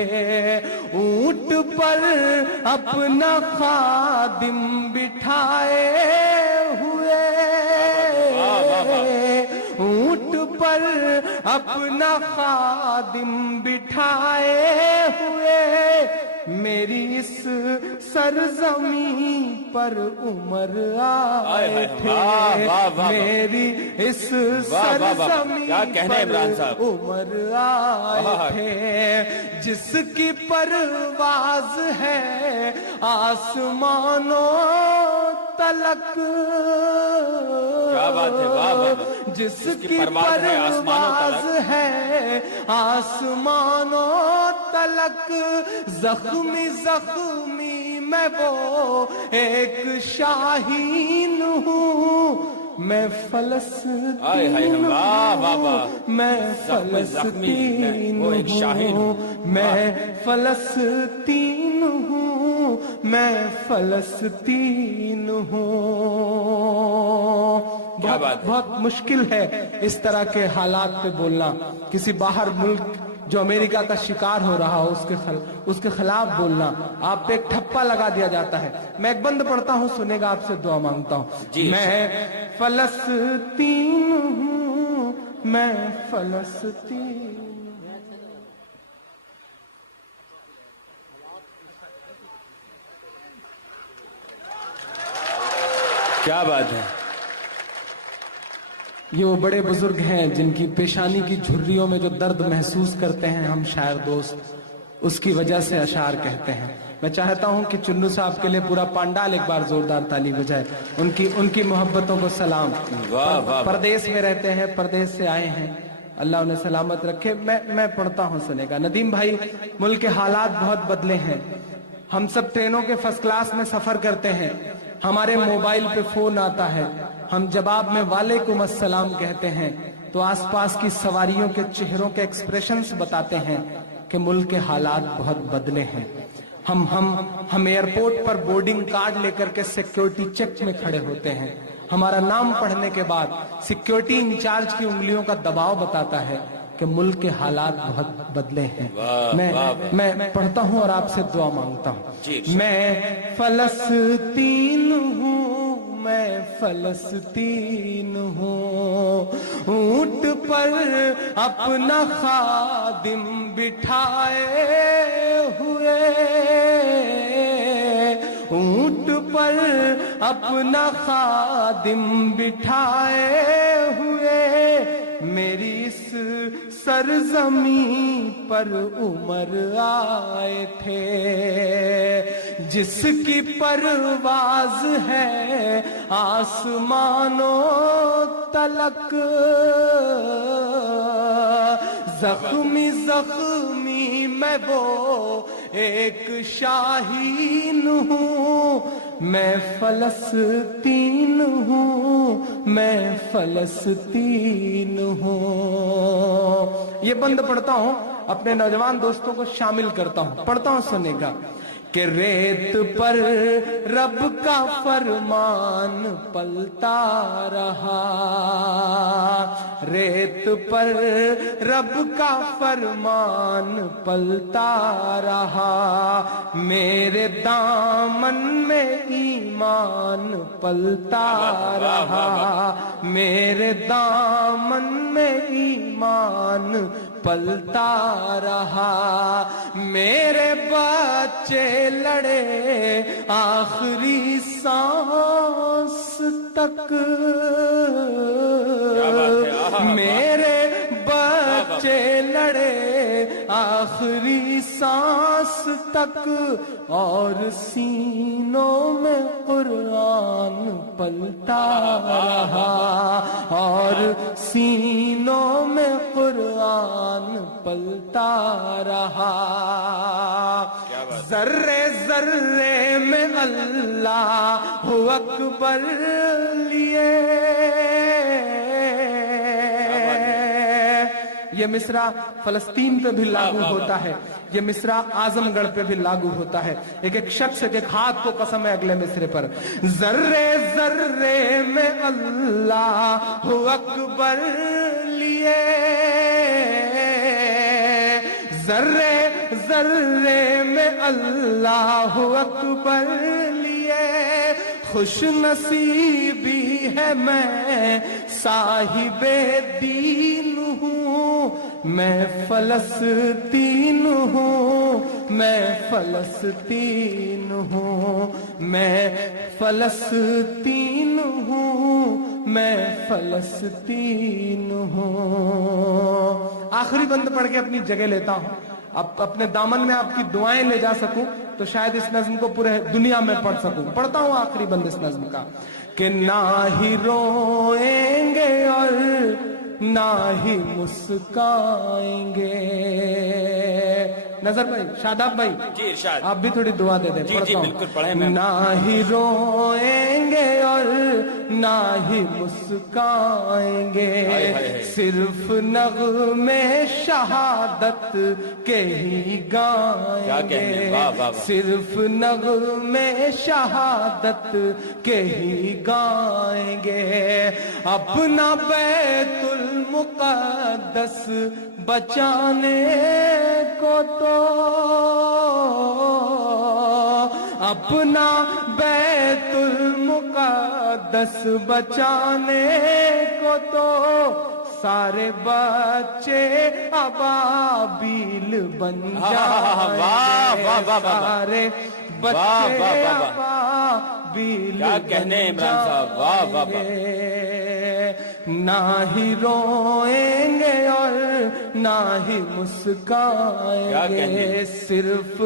ऊंट पर अपना खादिम बिठाए हुए, ऊंट पर अपना खादिम बिठाए हुए, मेरी इस सरजमी पर उमर आए थे, मेरी इस सरजमी पर उमर आए थे, जिसकी परवाज है आसमानों तलक, क्या बात है, वाह वाह, जिसकी परवाज है आसमानों तलक, जख्मी जख्मी मैं वो एक शाहीन हूँ, मैं फलस्तीन हूँ, मैं फलस्तीन हूँ, मैं फलस्तीन हूँ, मैं फलस्तीन हूँ। बहुत मुश्किल है इस तरह के हालात पे बोलना, किसी बाहर मुल्क जो अमेरिका का शिकार हो रहा हो उसके खिलाफ बोलना, आप पे एक ठप्पा लगा दिया जाता है। मैं एक बंद पढ़ता हूँ, सुनेगा, आपसे दुआ मांगता हूँ। मैं फलस्तीन हूँ, मैं फलस्तीन। क्या बात है। ये वो बड़े बुजुर्ग हैं जिनकी पेशानी की झुर्रियों में जो दर्द महसूस करते हैं हम शायर दोस्त, उसकी वजह से अशार कहते हैं। मैं चाहता हूं कि चुन्नू साहब के लिए पूरा पंडाल एक बार जोरदार ताली बजाए, उनकी मोहब्बतों को सलाम। परदेश में रहते हैं, परदेश से आए हैं, अल्लाह उन्हें सलामत रखे। मैं पढ़ता हूं, सुनेगा। नदीम भाई, मुल्क के हालात बहुत बदले हैं, हम सब ट्रेनों के फर्स्ट क्लास में सफर करते हैं, हमारे मोबाइल पे फोन आता है, हम जवाब में वालेकुम अस्सलाम कहते हैं तो आसपास की सवारियों के चेहरों के एक्सप्रेशंस बताते हैं कि मुल्क के हालात बहुत बदले हैं। हम एयरपोर्ट पर बोर्डिंग कार्ड लेकर के सिक्योरिटी चेक में खड़े होते हैं, हमारा नाम पढ़ने के बाद सिक्योरिटी इंचार्ज की उंगलियों का दबाव बताता है कि मुल्क के हालात बहुत बदले हैं। मैं पढ़ता हूं और आपसे दुआ मांगता हूं। मैं फलस्तीन हूँ, मैं फलस्तीन हूँ, ऊंट पर अपना खादिम बिठाए हुए, ऊंट पर अपना खादिम बिठाए हुए, मेरी इस सरजमी पर उमर आए थे, जिसकी परवाज है आसमानों तलक, जख्मी जख्मी मैं वो एक शाहीन हूँ, मैं फलस्तीन हूँ, मैं फलस्तीन हूँ। ये बंद पढ़ता हूँ, अपने नौजवान दोस्तों को शामिल करता हूँ, पढ़ता हूँ, सुनेगा। कि रेत पर रब का फरमान पलता रहा, रेत पर रब का फरमान पलता रहा, मेरे दामन में ईमान पलता रहा, मेरे दामन में ईमान پلتا رہا میرے بچے لڑے آخری سانس تک میرے بچے لڑے آخری سانس تک اور سینوں میں قرآن پلتا رہا اور سینوں میں قرآن پلتا رہا ذرے ذرے میں اللہ اکبر لیے یہ مصرع فلسطین پہ بھی لاگو ہوتا ہے، یہ مصرع اعظم گڑھ پہ بھی لاگو ہوتا ہے. ایک ایک شخص ایک ایک ہاتھ کو قسم ہے اگلے مصرے پر. ذرے ذرے میں اللہ اکبر لیے ذرے ذرے میں اللہ اکبر لیے خوش نصیبی ہے میں صاحب دین ہوں میں فلسطین ہوں میں فلسطین ہوں میں فلسطین ہوں میں فلسطین ہوں. آخری بند پڑھ کے اپنی جگہ لیتا ہوں. اب اپنے دامن میں آپ کی دعائیں لے جا سکوں تو شاید اس نظم کو پورے دنیا میں پڑھ سکوں. پڑھتا ہوں آخری بند اس نظم کا کہ نہ ہی روئیں گے اور نہ ہی مسکائیں گے. نظر بھائی، شاداب بھائی جی ارشاد، آپ بھی تھوڑی دعا دے دیں. جی جی بالکل پڑھیں. میں نہ ہی روئیں گے اور نہ ہی مسکائیں گے صرف نغمے شہادت کے ہی گائیں گے صرف نغمے شہادت کے ہی گائیں گے. اپنا بیت المقدس بچانے کو تو اپنا بیت المقدس بچانے کو تو سارے بچے ابابیل بن جائیں گے سارے بچے ابابیل بن جائیں گے. نہ ہی روئیں گے اور نہ ہی مسکائیں گے صرف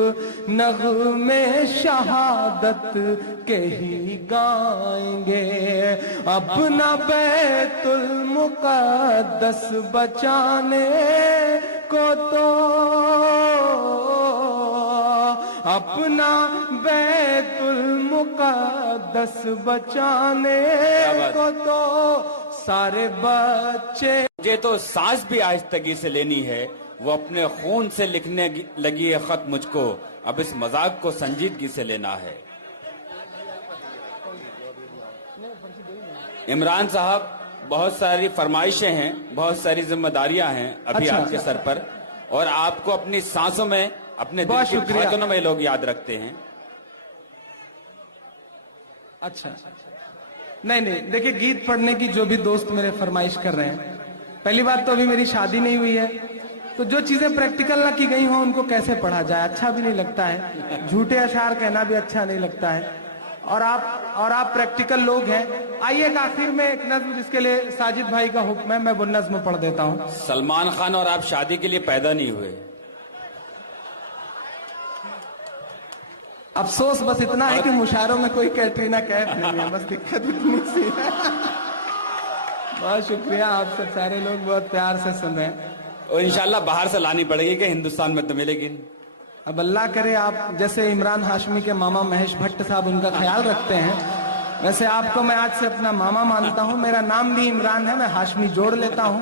نغمے شہادت کے ہی گائیں گے. اپنا بیت المقدس بچانے کو تو اپنا بیت المقدس بچانے کو تو سارے بچے. مجھے تو سانس بھی آہستگی سے لینی ہے، وہ اپنے خون سے لکھنے لگی ہے خط مجھ کو، اب اس مذاق کو سنجیدگی سے لینا ہے. عمران صاحب، بہت ساری فرمائشیں ہیں، بہت ساری ذمہ داریاں ہیں ابھی آپ کے سر پر، اور آپ کو اپنی سانسوں میں اپنے دل کی دھڑکنوں میں لوگ یاد رکھتے ہیں. اچھا نہیں دیکھیں، گیت پڑھنے کی جو بھی دوست میرے فرمائش کر رہے ہیں، پہلی بات تو ابھی میری شادی نہیں ہوئی ہے تو جو چیزیں پریکٹیکل نہ کی گئی ہوں ان کو کیسے پڑھا جائے، اچھا بھی نہیں لگتا ہے. جھوٹے اشعار کہنا بھی اچھا نہیں لگتا ہے. اور آپ پریکٹیکل لوگ ہیں. آئیے ایک آخر میں ایک نظم جس کے لیے ساجد بھائی کا حکم ہے، میں وہ نظم پڑھ دیتا ہوں. سلمان خان اور آپ شادی کے لیے پیدا نہیں ہوئے. افسوس بس اتنا ہے کہ مشاعروں میں کوئی کیٹرینا کیف نہیں ہے، بس دقت اتنی سی ہے. بہت شکریہ، آپ سب سارے لوگ بہت پیار سے سن رہے ہیں. اور انشاءاللہ باہر سے لانی پڑے گی کہ ہندوستان میں تو ملے گی. اب اللہ کرے آپ جیسے عمران ہاشمی کے ماما مہیش بھٹ صاحب ان کا خیال رکھتے ہیں، ویسے آپ کو میں آج سے اپنا ماما مانتا ہوں. میرا نام بھی عمران ہے، میں ہاشمی جوڑ لیتا ہوں.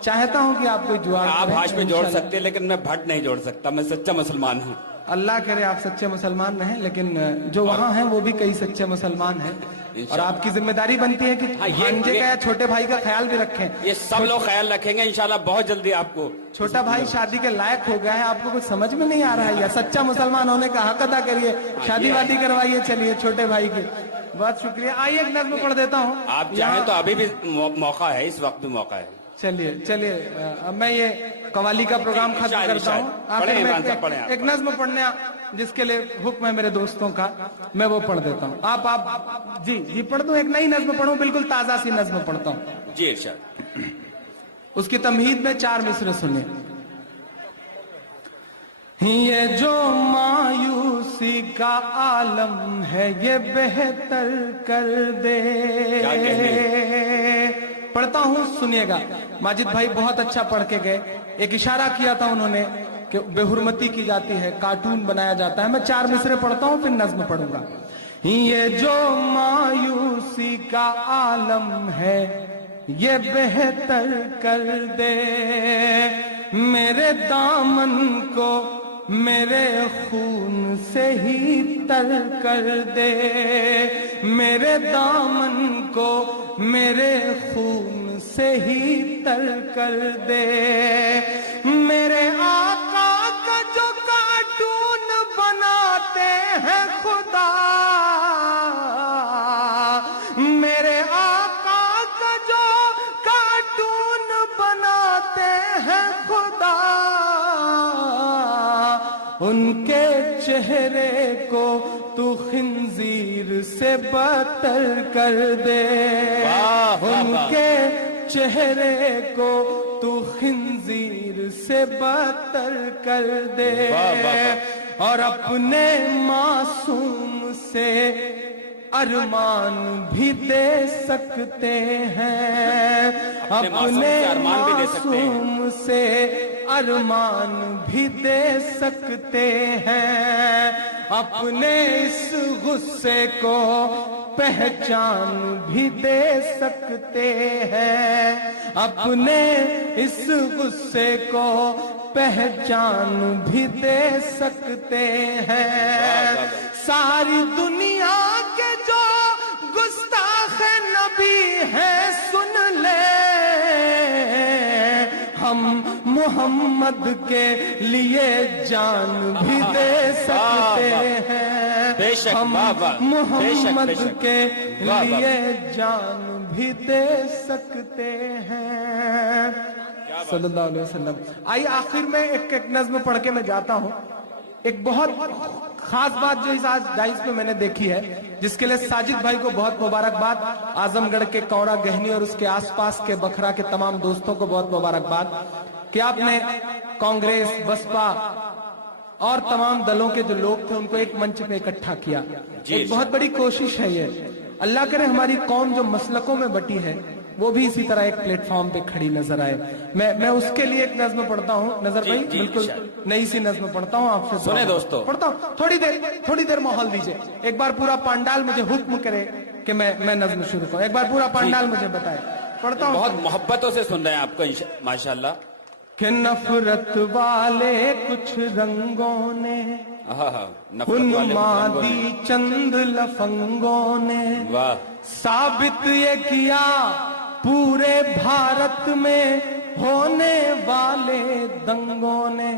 چاہتا ہوں کہ آپ کوئی جواب. آپ ہاشمی جوڑ سکتے ہیں لیکن میں بھٹ نہیں جوڑ سکتا، میں سچا مسلمان ہوں. اللہ کرے آپ سچے مسلمان رہیں، لیکن جو وہاں ہیں وہ بھی کئی سچے مسلمان ہیں. اور آپ کی ذمہ داری بنتی ہے کہ بھانجے کا یا چھوٹے بھائی کا خیال بھی رکھیں. یہ سب لوگ خیال رکھیں گے انشاءاللہ بہت جلدی. آپ کو چھوٹا بھائی شادی کے لائق ہو گیا ہے، آپ کو کچھ سمجھ میں نہیں آ رہا ہے، یا سچا مسلمان ہونے کا حق ادا کریے، شادی وادی کروائیے. چلیے چھوٹے بھائی کی بہت شکریہ. آئیے ایک نظم پڑھ دیتا ہوں. آپ چاہیں تو ابھی بھی موقع ہے، اس وقت بھی موقع ہے. चलिए चलिए, अब मैं ये कवाली का प्रोग्राम खत्म करता हूँ। आखिर में एक नज्म पढ़ने जिसके लिए हुक्म है मेरे दोस्तों का, मैं वो पढ़ देता हूँ। आप जी पढ़ दो, एक नई नज्म पढ़ूं, बिल्कुल ताजा सी नज्म पढ़ता हूँ जी इरशाद। उसकी तमहीद में 4 मिसरे सुनिए। ये जो मायूसी का आलम है ये बेहतर कर दे। पढ़ता हूँ, सुनिएगा। माजिद भाई बहुत अच्छा पढ़ के गए। एक इशारा किया था उन्होंने कि बेहुरमती की जाती है, कार्टून बनाया जाता है। मैं 4 मिसरे पढ़ता हूँ, फिर नज्म पढ़ूंगा। ये जो मायूसी का आलम है ये बेहतर कर दे, मेरे दामन को मेरे खून से ही तर कर दे, मेरे दामन को मेरे खून से ही तर कर दे, मेरे आका का जो कार्टून बनाते हैं खुदा, मेरे आका का जो कार्टून बनाते हैं खुदा, उनके चेहरे को तू खिंजीर से बदतर कर दे, उनके चेहरे को तू खिंजीर से बदतर कर दे, और अपने मासूम से अरमान भी दे सकते हैं, अपने मासूम से अरमान भी दे सकते हैं, अपने इस गुस्से को पहचान भी दे सकते हैं, अपने इस गुस्से को पहचान भी दे सकते हैं। सारी दुनिया के जो गुस्ताख नबी हैं सुन ले, हम मोहम्मद के लिए जान भी दे सकते हैं, हम मोहम्मद के लिए जान भी दे सकते हैं सल्लल्लाहु अलैहि वसल्लम। आइए आखिर में एक नज्म पढ़ के मैं जाता हूँ। एक बहुत खास बात जो इस आज डाइस पे मैंने देखी है, जिसके लिए साजिद भाई को बहुत मुबारकबाद, आजमगढ़ के कौड़ा गहनी और उसके आसपास के बखरा के तमाम दोस्तों को बहुत मुबारकबाद कि आपने कांग्रेस, बसपा और तमाम दलों के जो लोग थे उनको एक मंच पे इकट्ठा किया। एक बहुत बड़ी कोशिश है ये। अल्लाह करे हमारी कौम जो मसलकों में बटी है वो भी इसी तरह एक प्लेटफॉर्म पे खड़ी नजर आए। मैं उसके लिए एक नज्म पढ़ता हूँ। नजर भाई बिल्कुल नई सी नज्म पढ़ता हूँ, आपसे सुने दोस्तों, पढ़ता हूँ। थोड़ी देर माहौल दीजिए। एक बार पूरा पंडाल मुझे हुक्म करे कि मैं नज्म शुरू करूँ। एक बार पूरा पंडाल मुझे बताए। पढ़ता हूँ। बहुत मोहब्बतों से सुन रहे हैं आपको माशाल्लाह। कि नफरत वाले कुछ रंगों ने उन्मादी चंद लफंगों ने साबित ये किया पूरे भारत में होने वाले दंगों ने।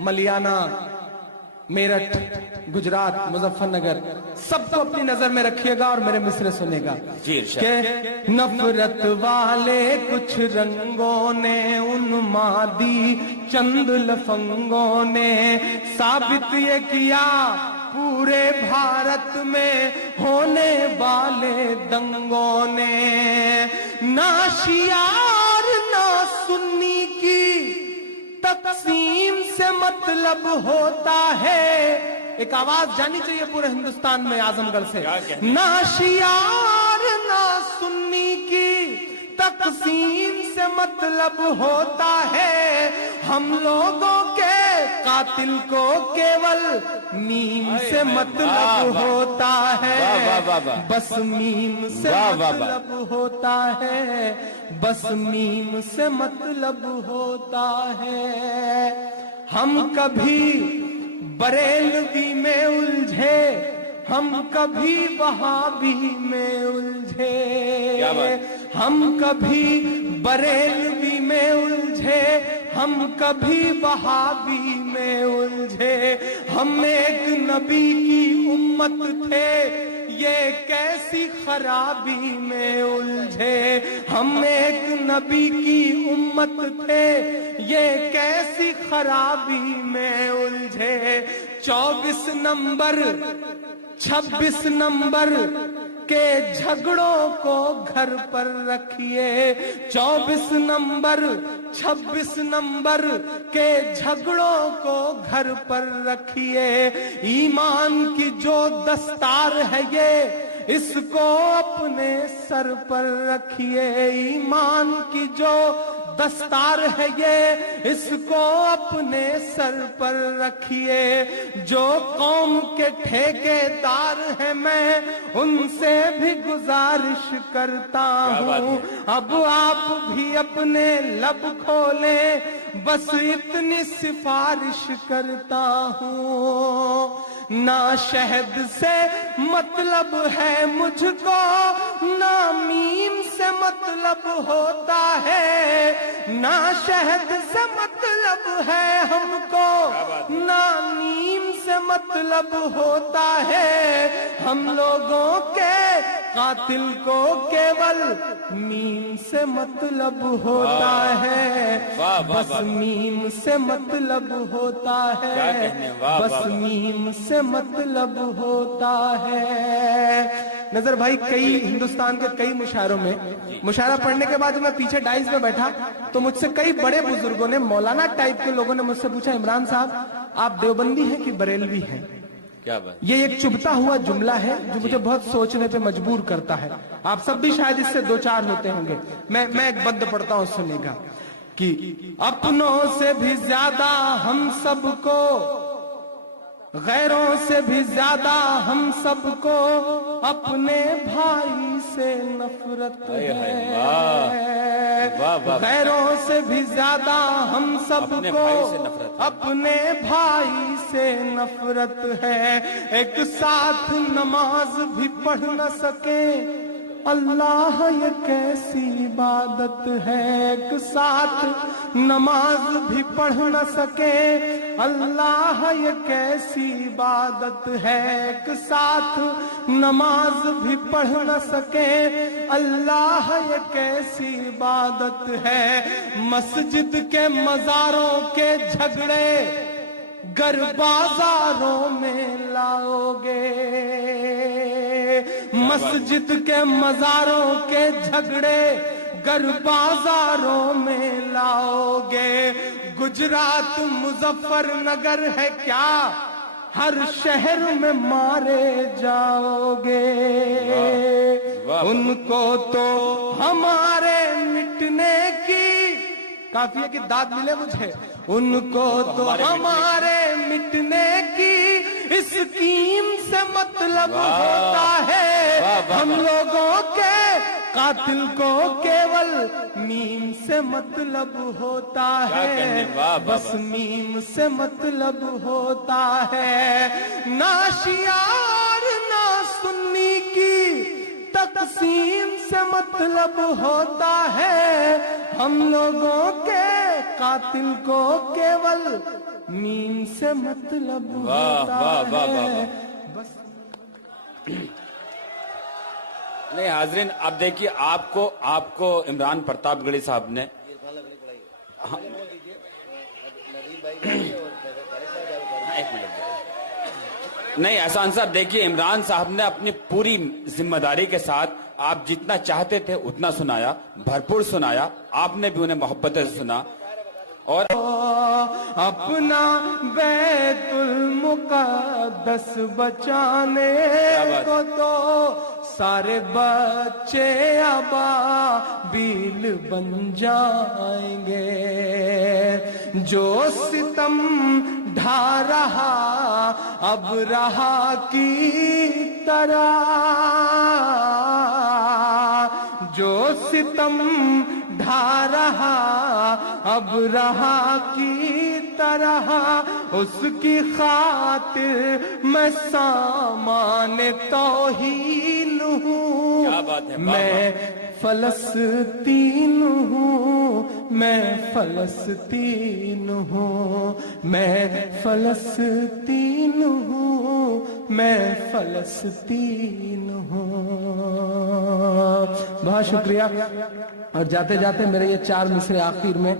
मलियाना, मेरठ, गुजरात, मुजफ्फरनगर, सबको अपनी नजर में रखिएगा और मेरे मिसरे सुनेगा। के नफरत वाले कुछ रंगों ने उन्मादी चंद लफंगों ने साबित ये किया पूरे भारत में होने वाले दंगों ने। ना शिया और ना सुन्नी की तकसीम से मतलब होता है। एक आवाज जानी चाहिए पूरे हिंदुस्तान में आजमगढ़ से। ना शिया और ना सुन्नी की तकसीम से मतलब होता है, हम लोगों के कातिल को केवल मीम से मतलब होता है, बस मीम से मतलब होता है, बस मीम से मतलब होता है। हम कभी बरेलवी में उलझे, हम कभी वहाबी में उलझे, हम कभी बरेलवी में उलझे, हम कभी वहाबी में उलझे। हम एक नबी की उम्मत थे, یہ کیسی خرابی میں الجھے، ہم ایک نبی کی امت تھے، یہ کیسی خرابی میں الجھے۔ 24 نمبر 26 نمبر کے جھگڑوں کو گھر پر رکھیے، 24 نمبر 26 نمبر کے جھگڑوں کو گھر پر رکھیے۔ ایمان کی جو دستار ہے یہ، اس کو اپنے سر پر رکھیے۔ ایمان کی جو دستار ہے یہ، اس کو اپنے سر پر رکھیے۔ جو قوم کے ٹھیکے دار ہیں میں ان سے بھی گزارش کرتا ہوں، اب آپ بھی اپنے لب کھولیں، بس اتنی سفارش کرتا ہوں۔ نہ شہد سے مطلب ہے مجھ کو، نہ میم سے مطلب ہوتا ہے، نہ شہد سے مطلب ہے ہم کو، نہ نیم سے مطلب ہوتا ہے۔ ہم لوگوں کے قاتل کو کیول میم سے مطلب ہوتا ہے، بس میم سے مطلب ہوتا ہے، بس میم سے مطلب ہوتا ہے۔ نظر بھائی، کئی ہندوستان کے کئی مشاعروں میں مشاعرہ پڑھنے کے بعد میں پیچھے ڈائز میں بیٹھا تو مجھ سے کئی بڑے بزرگوں نے، مولانا ٹائپ کے لوگوں نے مجھ سے پوچھا، عمران صاحب آپ دیوبندی ہیں کہ بریلوی ہیں؟ کیا بات؟ یہ ایک چبھتا ہوا جملہ ہے جو مجھے بہت سوچنے پہ مجبور کرتا ہے۔ آپ سب بھی شاید اس سے دو چار ہوتے ہوں گے۔ میں ایک بند پڑھتا ہوں، سنیے گا کہ اپنوں سے بھی زیادہ ہم سب کو، غیروں سے بھی زیادہ ہم سب کو اپنے بھائی سے نفرت ہے، غیروں سے بھی زیادہ ہم سب کو اپنے بھائی سے نفرت ہے۔ ایک ساتھ نماز بھی پڑھ نہ سکیں، اللہ یہ کیسی عبادت ہے۔ ایک ساتھ نماز بھی پڑھ نہ سکے، اللہ یہ کیسی عبادت ہے۔ ایک ساتھ نماز بھی پڑھ نہ سکے، اللہ یہ کیسی عبادت ہے۔ مسجد کے مزاروں کے جھگڑے گر بازاروں میں لاؤ گے، مسجد کے مزاروں کے جھگڑے گر بازاروں میں لاؤ گے۔ گجرات مظفر نگر ہے کیا، ہر شہر میں مارے جاؤ گے۔ ان کو تو ہمارے مٹنے کی، کافی ہے کہ داد ملے مجھے، ان کو تو ہمارے مٹنے کی اسکیم سے مطلب ہوتا ہے۔ ہم لوگوں کے قاتل کو کیول میم سے مطلب ہوتا ہے، بس میم سے مطلب ہوتا ہے۔ نہ شیعہ اور نہ سنی کی تقسیم سے مطلب ہوتا ہے، ہم لوگوں کے قاتل کو کیول میم سے مطلب ہوتا ہے، بس۔ نہیں حاضرین، اب دیکھیے آپ کو عمران پرتاپ گڑھی صاحب نے نہیں احسان صاحب، دیکھیے عمران صاحب نے اپنی پوری ذمہ داری کے ساتھ آپ جتنا چاہتے تھے اتنا سنایا، بھرپور سنایا، آپ نے بھی انہیں محبت سے سنا۔ اور اپنا بیت المقدس بچانے کو تو سارے بچے ابابیل بن جائیں گے۔ جو ستم ڈھا رہا اب رہا کی طرح، جو ستم ڈھا رہا اب رہا کی طرح، اس کی خاطر میں سامان توہین ہوں۔ میں فلسطین ہوں، میں فلسطین ہوں، میں فلسطین ہوں، میں فلسطین ہوں. بہت شکریہ. اور جاتے جاتے میرے یہ 4 مصرے آخر میں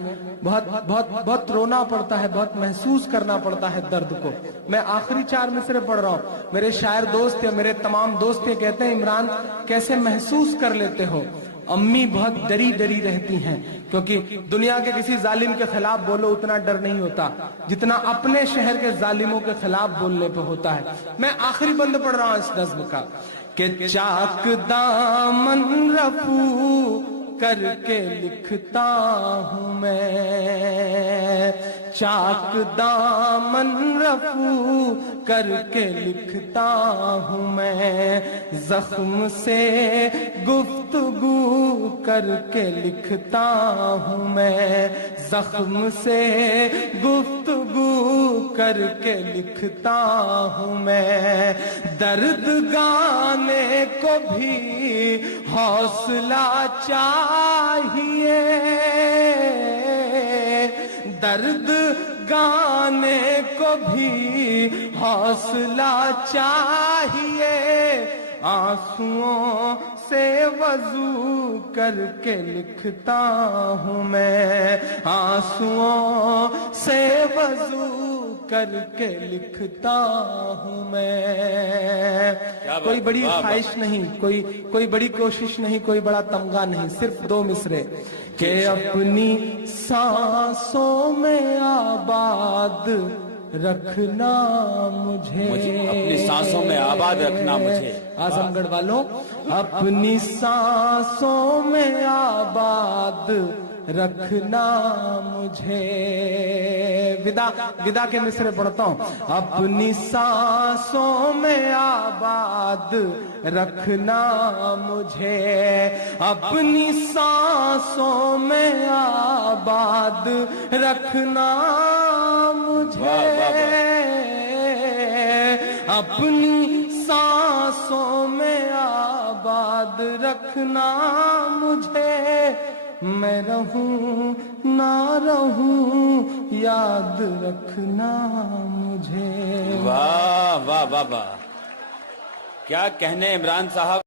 بہت رونا پڑتا ہے, بہت محسوس کرنا پڑتا ہے درد کو. میں آخری 4 مصرے پڑھ رہا ہوں. میرے شاعر دوست یا میرے تمام دوست یہ کہتے ہیں عمران کیسے محسوس کر لیتے ہو. امی بہت ڈری رہتی ہیں, کیونکہ دنیا کے کسی ظالم کے خلاف بولو اتنا ڈر نہیں ہوتا جتنا اپنے شہر کے ظالموں کے خلاف بولنے پہ ہوتا ہے. میں آخری بند پڑھ رہا ہوں اس نظم کا کہ چاک دامن رفو کر کے لکھتا ہوں میں, چاک دامن رفو کر کے لکھتا ہوں میں, زخم سے گفتگو کر کے لکھتا ہوں میں, زخم سے گفتگو کر کے لکھتا ہوں میں. درد گانے کو بھی حوصلہ چاہیے, درد گانے کو بھی حوصلہ چاہیے. آنسوؤں سے وضو کر کے لکھتا ہوں میں, آنسوؤں سے وضو کر کے لکھتا ہوں میں. کوئی بڑی خواہش نہیں, کوئی بڑی کوشش نہیں, کوئی بڑا تمغہ نہیں, صرف 2 مصرے کہ اپنی سانسوں میں آباد رکھنا مجھے, اپنی سانسوں میں آباد رکھنا مجھے. اعظم گڑھ والوں, اپنی سانسوں میں آباد رکھنا مجھے. ودا کے مصرے پڑھتا ہوں. اپنی سانسوں میں آباد رکھنا مجھے, اپنی سانسوں میں آباد رکھنا مجھے, اپنی سانسوں میں آباد رکھنا مجھے. میں رہوں نہ رہوں یاد رکھنا مجھے. واہ واہ واہ واہ, کیا کہنے عمران صاحب.